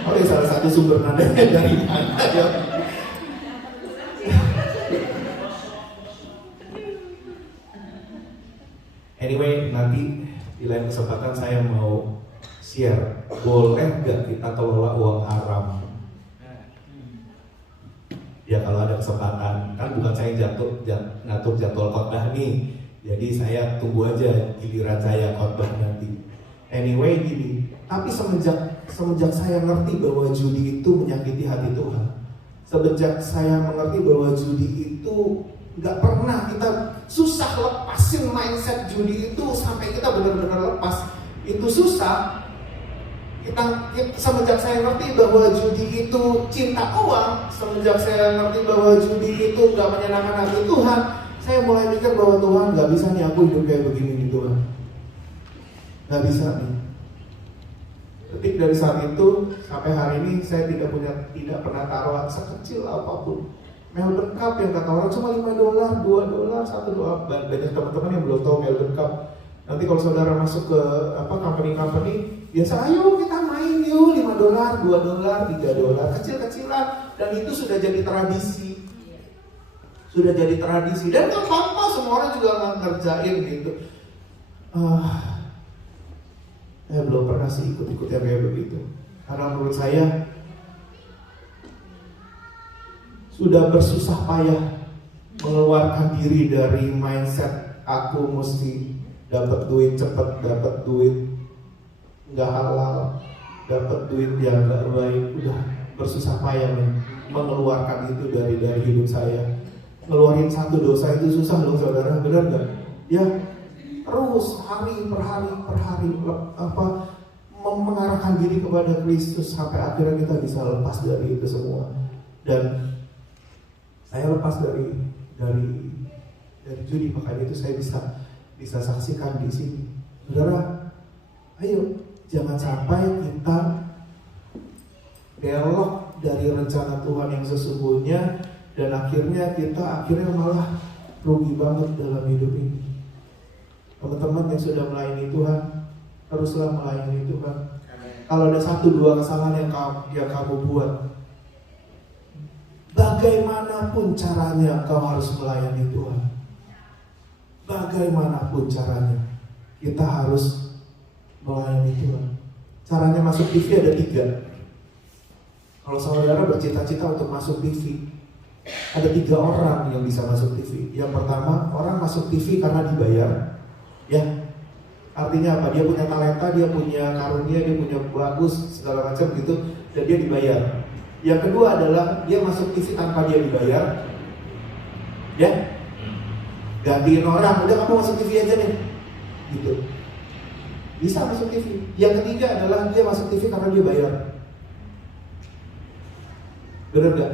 Oh ya, salah satu sumber nadanya dari mana ya? Anyway, nanti di lain kesempatan saya mau share, boleh gak kita kelola uang haram? Ya kalau ada kesempatan, kan bukan saya ngatur jadwal khotbah nih. Jadi saya tunggu aja giliran saya khotbah nanti. Anyway gini, tapi semenjak saya ngerti bahwa judi itu menyakiti hati Tuhan, semenjak saya mengerti bahwa judi itu nggak pernah kita susah lepasin mindset judi itu sampai kita benar-benar lepas, itu susah. Semenjak saya ngerti bahwa judi itu cinta uang, semenjak saya ngerti bahwa judi itu nggak menyenangkan hati Tuhan, saya mulai mikir bahwa Tuhan nggak bisa nih aku hidup kayak begini nih Tuhan, nggak bisa nih. Ketik dari saat itu sampai hari ini saya tidak pernah taruhan sekecil apapun. Melbourne Cup yang kata orang cuma $5, $2, $1. Banyak teman-teman yang belum tahu Melbourne Cup. Nanti kalau saudara masuk ke company biasa, ayo kita main yuk, $5, $2, $3, kecil-kecilan, dan itu sudah jadi tradisi. Sudah jadi tradisi dan gak apa-apa, semua orang juga nggak ngerjain gitu. Saya belum pernah sih ikut-ikut yang kayak begitu. Karena menurut saya sudah bersusah payah mengeluarkan diri dari mindset aku mesti dapat duit cepet, dapat duit nggak halal, dapat duit yang nggak baik. Udah bersusah payah mengeluarkan itu dari hidup saya. Ngeluarin satu dosa itu susah loh saudara, benar nggak? Ya terus hari per hari mengarahkan diri kepada Kristus sampai akhirnya kita bisa lepas dari itu semua. Dan saya lepas dari judi, makanya itu saya bisa saksikan di sini. Saudara, ayo jangan sampai kita belok dari rencana Tuhan yang sesungguhnya dan akhirnya malah rugi banget dalam hidup ini. Teman-teman yang sudah melayani Tuhan, teruslah melayani Tuhan. Kalau ada 1-2 kesalahan yang kamu buat, bagaimanapun caranya engkau harus melayani Tuhan. Bagaimanapun caranya, kita harus melayani Tuhan. Caranya masuk TV ada 3. Kalau saudara bercita-cita untuk masuk TV, Ada 3 orang yang bisa masuk TV. Yang pertama, orang masuk TV karena dibayar. Ya, artinya apa? Dia punya talenta, dia punya karunia, dia punya bagus, segala macam gitu, dan dia dibayar. Yang kedua adalah dia masuk TV tanpa dia dibayar. Ya, gantiin orang, udah kamu masuk TV aja nih, gitu. Bisa masuk TV. Yang ketiga adalah dia masuk TV karena dia bayar. Bener gak?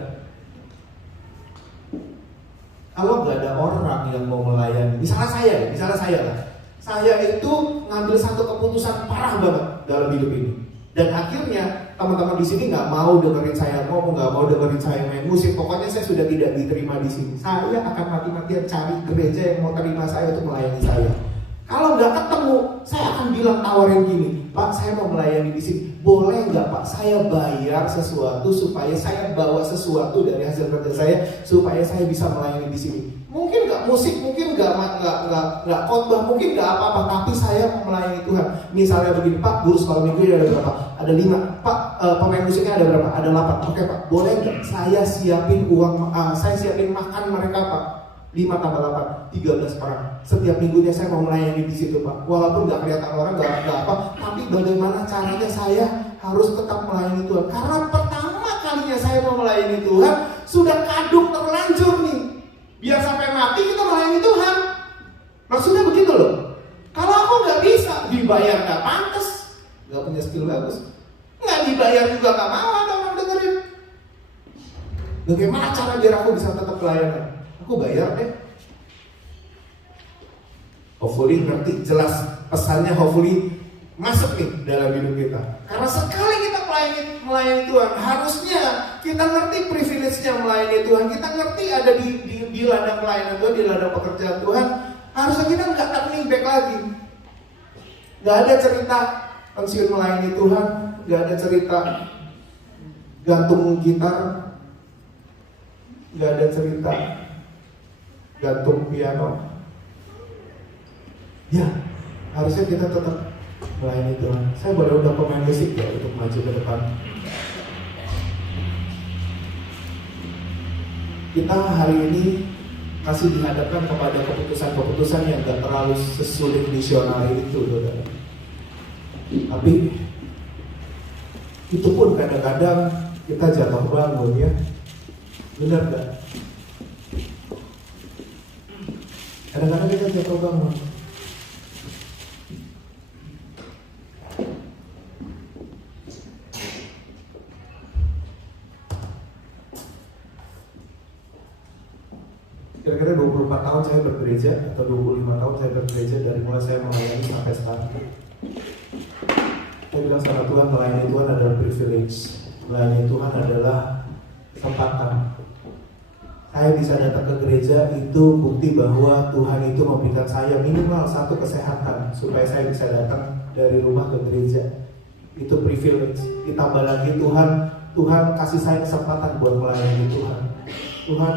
Kalau nggak ada orang yang mau melayani, misalnya saya lah, saya itu ngambil satu keputusan parah banget dalam hidup ini, dan akhirnya teman-teman di sini nggak mau dengerin saya ngomong, nggak mau dengerin saya main musik, pokoknya saya sudah tidak diterima di sini. Saya akan mati-matian cari gereja yang mau terima saya untuk melayani saya. Kalau nggak ketemu, saya akan bilang tawarin gini, Pak, saya mau melayani di sini, boleh nggak Pak, saya bayar sesuatu supaya saya bawa sesuatu dari hasil kerja saya, supaya saya bisa melayani di sini. Mungkin nggak musik, mungkin nggak khotbah, mungkin nggak apa-apa, tapi saya mau melayani Tuhan. Misalnya begini, Pak, guru sekolah minggu ada berapa? Ada 5. Pak, pemain musiknya ada berapa? Ada 8. Oke Pak, boleh nggak saya siapin uang, saya siapin makan mereka Pak? 5 tambah 8, 13 orang. Setiap minggunya saya mau melayani di situ Pak. Walaupun nggak kelihatan orang, nggak apa, tapi bagaimana caranya saya harus tetap melayani Tuhan. Karena pertama kalinya saya mau melayani Tuhan, sudah kadung terlanjur nih. Biar sampai mati kita melayani Tuhan. Maksudnya begitu loh. Kalau aku nggak bisa, dibayar nggak pantas, nggak punya skill bagus, nggak dibayar juga nggak mau ada orang dengerin. Bagaimana cara biar aku bisa tetap melayani? Aku bayar deh. Hopefully ngerti jelas pesannya, hopefully masuk nih dalam hidup kita. Karena sekali kita melayani Tuhan, harusnya kita ngerti privilege-nya melayani Tuhan. Kita ngerti ada di ladang pelayanan Tuhan, di ladang pekerjaan Tuhan. Harusnya kita nggak turning back lagi. Nggak ada cerita pensiun melayani Tuhan, nggak ada cerita gantung gitar, nggak ada cerita gantung piano. Ya, harusnya kita tetap melayani Tuhan. Saya boleh undang pemain musik ya untuk maju ke depan. Kita hari ini masih dihadapkan kepada keputusan-keputusan yang gak terlalu sesulit misionari itu, saudara. Tapi itu pun kadang-kadang kita jatuh bangun ya. Benar gak? Kadang-kadang kita jatuh bangun. Kira-kira 24 tahun saya bergereja, atau 25 tahun saya bergereja, dari mulai saya melayani sampai sekarang. Saya bilang sama Tuhan, melayani Tuhan adalah privilege. Melayani Tuhan adalah kesempatan. Saya bisa datang ke gereja itu bukti bahwa Tuhan itu memberikan saya minimal 1 kesehatan supaya saya bisa datang dari rumah ke gereja. Itu privilege. Ditambah lagi Tuhan kasih saya kesempatan buat melayani Tuhan. Tuhan,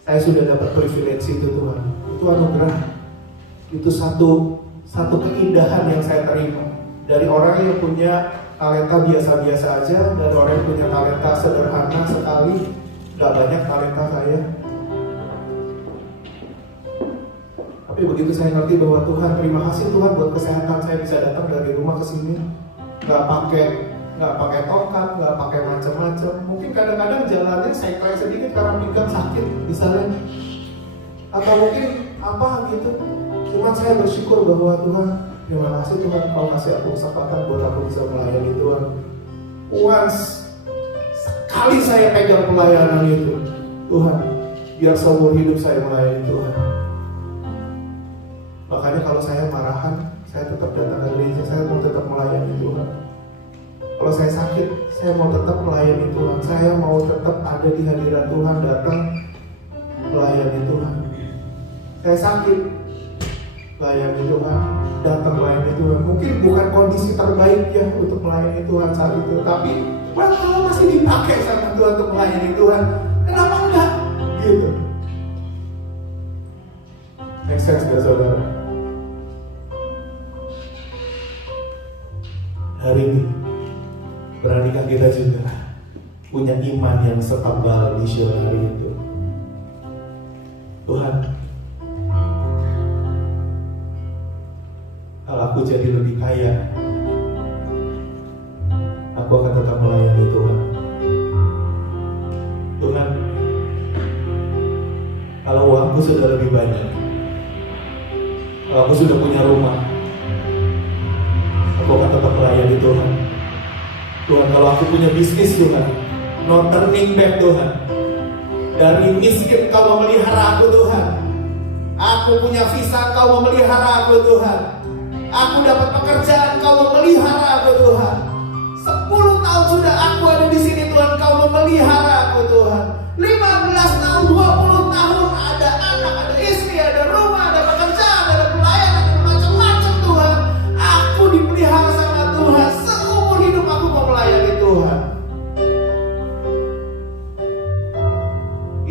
saya sudah dapat privilege itu Tuhan. Itu anugerah. Itu satu keindahan yang saya terima dari orang yang punya talenta biasa-biasa aja, dari orang yang punya talenta sederhana sekali. Gak banyak talenta saya, tapi begitu saya ngerti bahwa Tuhan, terima kasih Tuhan buat kesehatan, saya bisa datang dari rumah ke sini, gak pakai tongkat, gak pakai macam-macam. Mungkin kadang-kadang jalannya saya kayak sedikit karena pinggang sakit misalnya, atau mungkin apa gitu. Cuman saya bersyukur bahwa Tuhan, terima kasih Tuhan, kau kasih aku kesempatan buat aku bisa melayani Tuhan. Once kali saya pegang pelayanan itu, Tuhan, biar seumur hidup saya melayani Tuhan. Makanya kalau saya marahan, saya tetap datang ke gereja, saya mau tetap melayani Tuhan. Kalau saya sakit, saya mau tetap melayani Tuhan. Saya mau tetap ada di hadirat Tuhan, datang melayani Tuhan. Saya sakit, melayani Tuhan, datang melayani Tuhan. Mungkin bukan kondisi terbaik ya untuk melayani Tuhan saat itu, tapi kalau masih dipakai sama Tuhan untuk melayani Tuhan, kenapa enggak? Gitu. Make sense gak saudara? Hari ini beranikah kita juga punya iman yang setebal misionari itu. Tuhan, kalau aku jadi lebih kaya, aku akan tetap melayani Tuhan. Tuhan, kalau uangku sudah lebih banyak, kalau aku sudah punya rumah, aku akan tetap melayani Tuhan. Tuhan, kalau aku punya bisnis, Tuhan, no turning back, Tuhan. Dari miskin Kau memelihara aku, Tuhan. Aku punya visa, Kau memelihara aku, Tuhan. Aku dapat pekerjaan, Kau memelihara aku, Tuhan. 10 tahun sudah aku ada di sini, Tuhan, Kau memelihara aku, Tuhan. 15 tahun, 20 tahun, ada anak, ada istri, ada rumah, ada pekerjaan, ada pelayanan, ada macam-macam, Tuhan. Aku dipelihara sama Tuhan. Seumur hidup aku mau melayani Tuhan.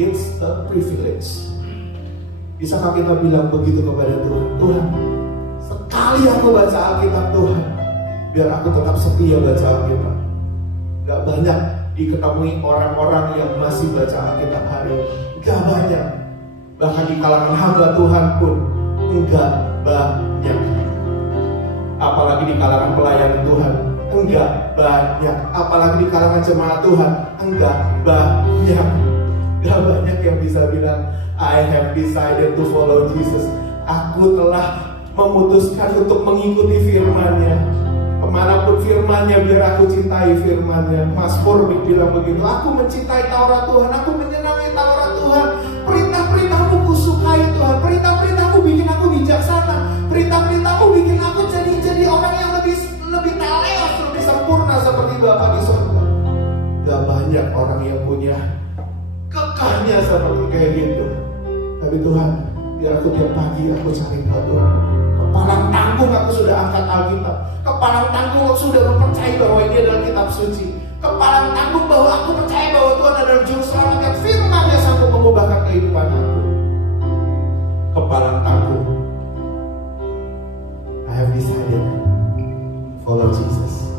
It's a privilege. Bisakah kita bilang begitu kepada Tuhan? Tuhan, sekali aku baca Alkitab, Tuhan, biar aku tetap setia baca Alkitab. Gak banyak diketemui orang-orang yang masih baca Alkitab hari ini. Gak banyak. Bahkan di kalangan hamba Tuhan pun enggak banyak. Apalagi di kalangan pelayan Tuhan, enggak banyak. Apalagi di kalangan jemaat Tuhan, enggak banyak. Gak banyak yang bisa bilang, I have decided to follow Jesus. Aku telah memutuskan untuk mengikuti firman-Nya. Kemanapun firman-Nya, biar aku cintai firman-Nya. Mazmur bilang begitu, aku mencintai Taurat Tuhan, aku menyenangi Taurat Tuhan. Perintah-perintah-Mu kusukai, Tuhan. Perintah-perintah-Mu bikin aku bijaksana. Perintah-perintah-Mu bikin aku jadi orang yang lebih teleos, lebih sempurna seperti Bapa di surga. Gak banyak orang yang punya kekarnya seperti kayak gitu. Tapi Tuhan, biar aku tiap pagi aku cari Kau, Tuhan. Kepalang tanggung aku sudah angkat Alkitab. Kepalang tanggung aku sudah mempercayai bahwa ini adalah kitab suci. Kepalang tanggung bahwa aku percaya bahwa Tuhan adalah juru selamat yang firman-Nya sanggup mengubahkan kehidupan aku. Kepalang tanggung, I have decided follow Jesus.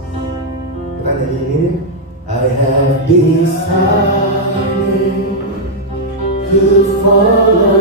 Kita nyanyi ini. I have decided to follow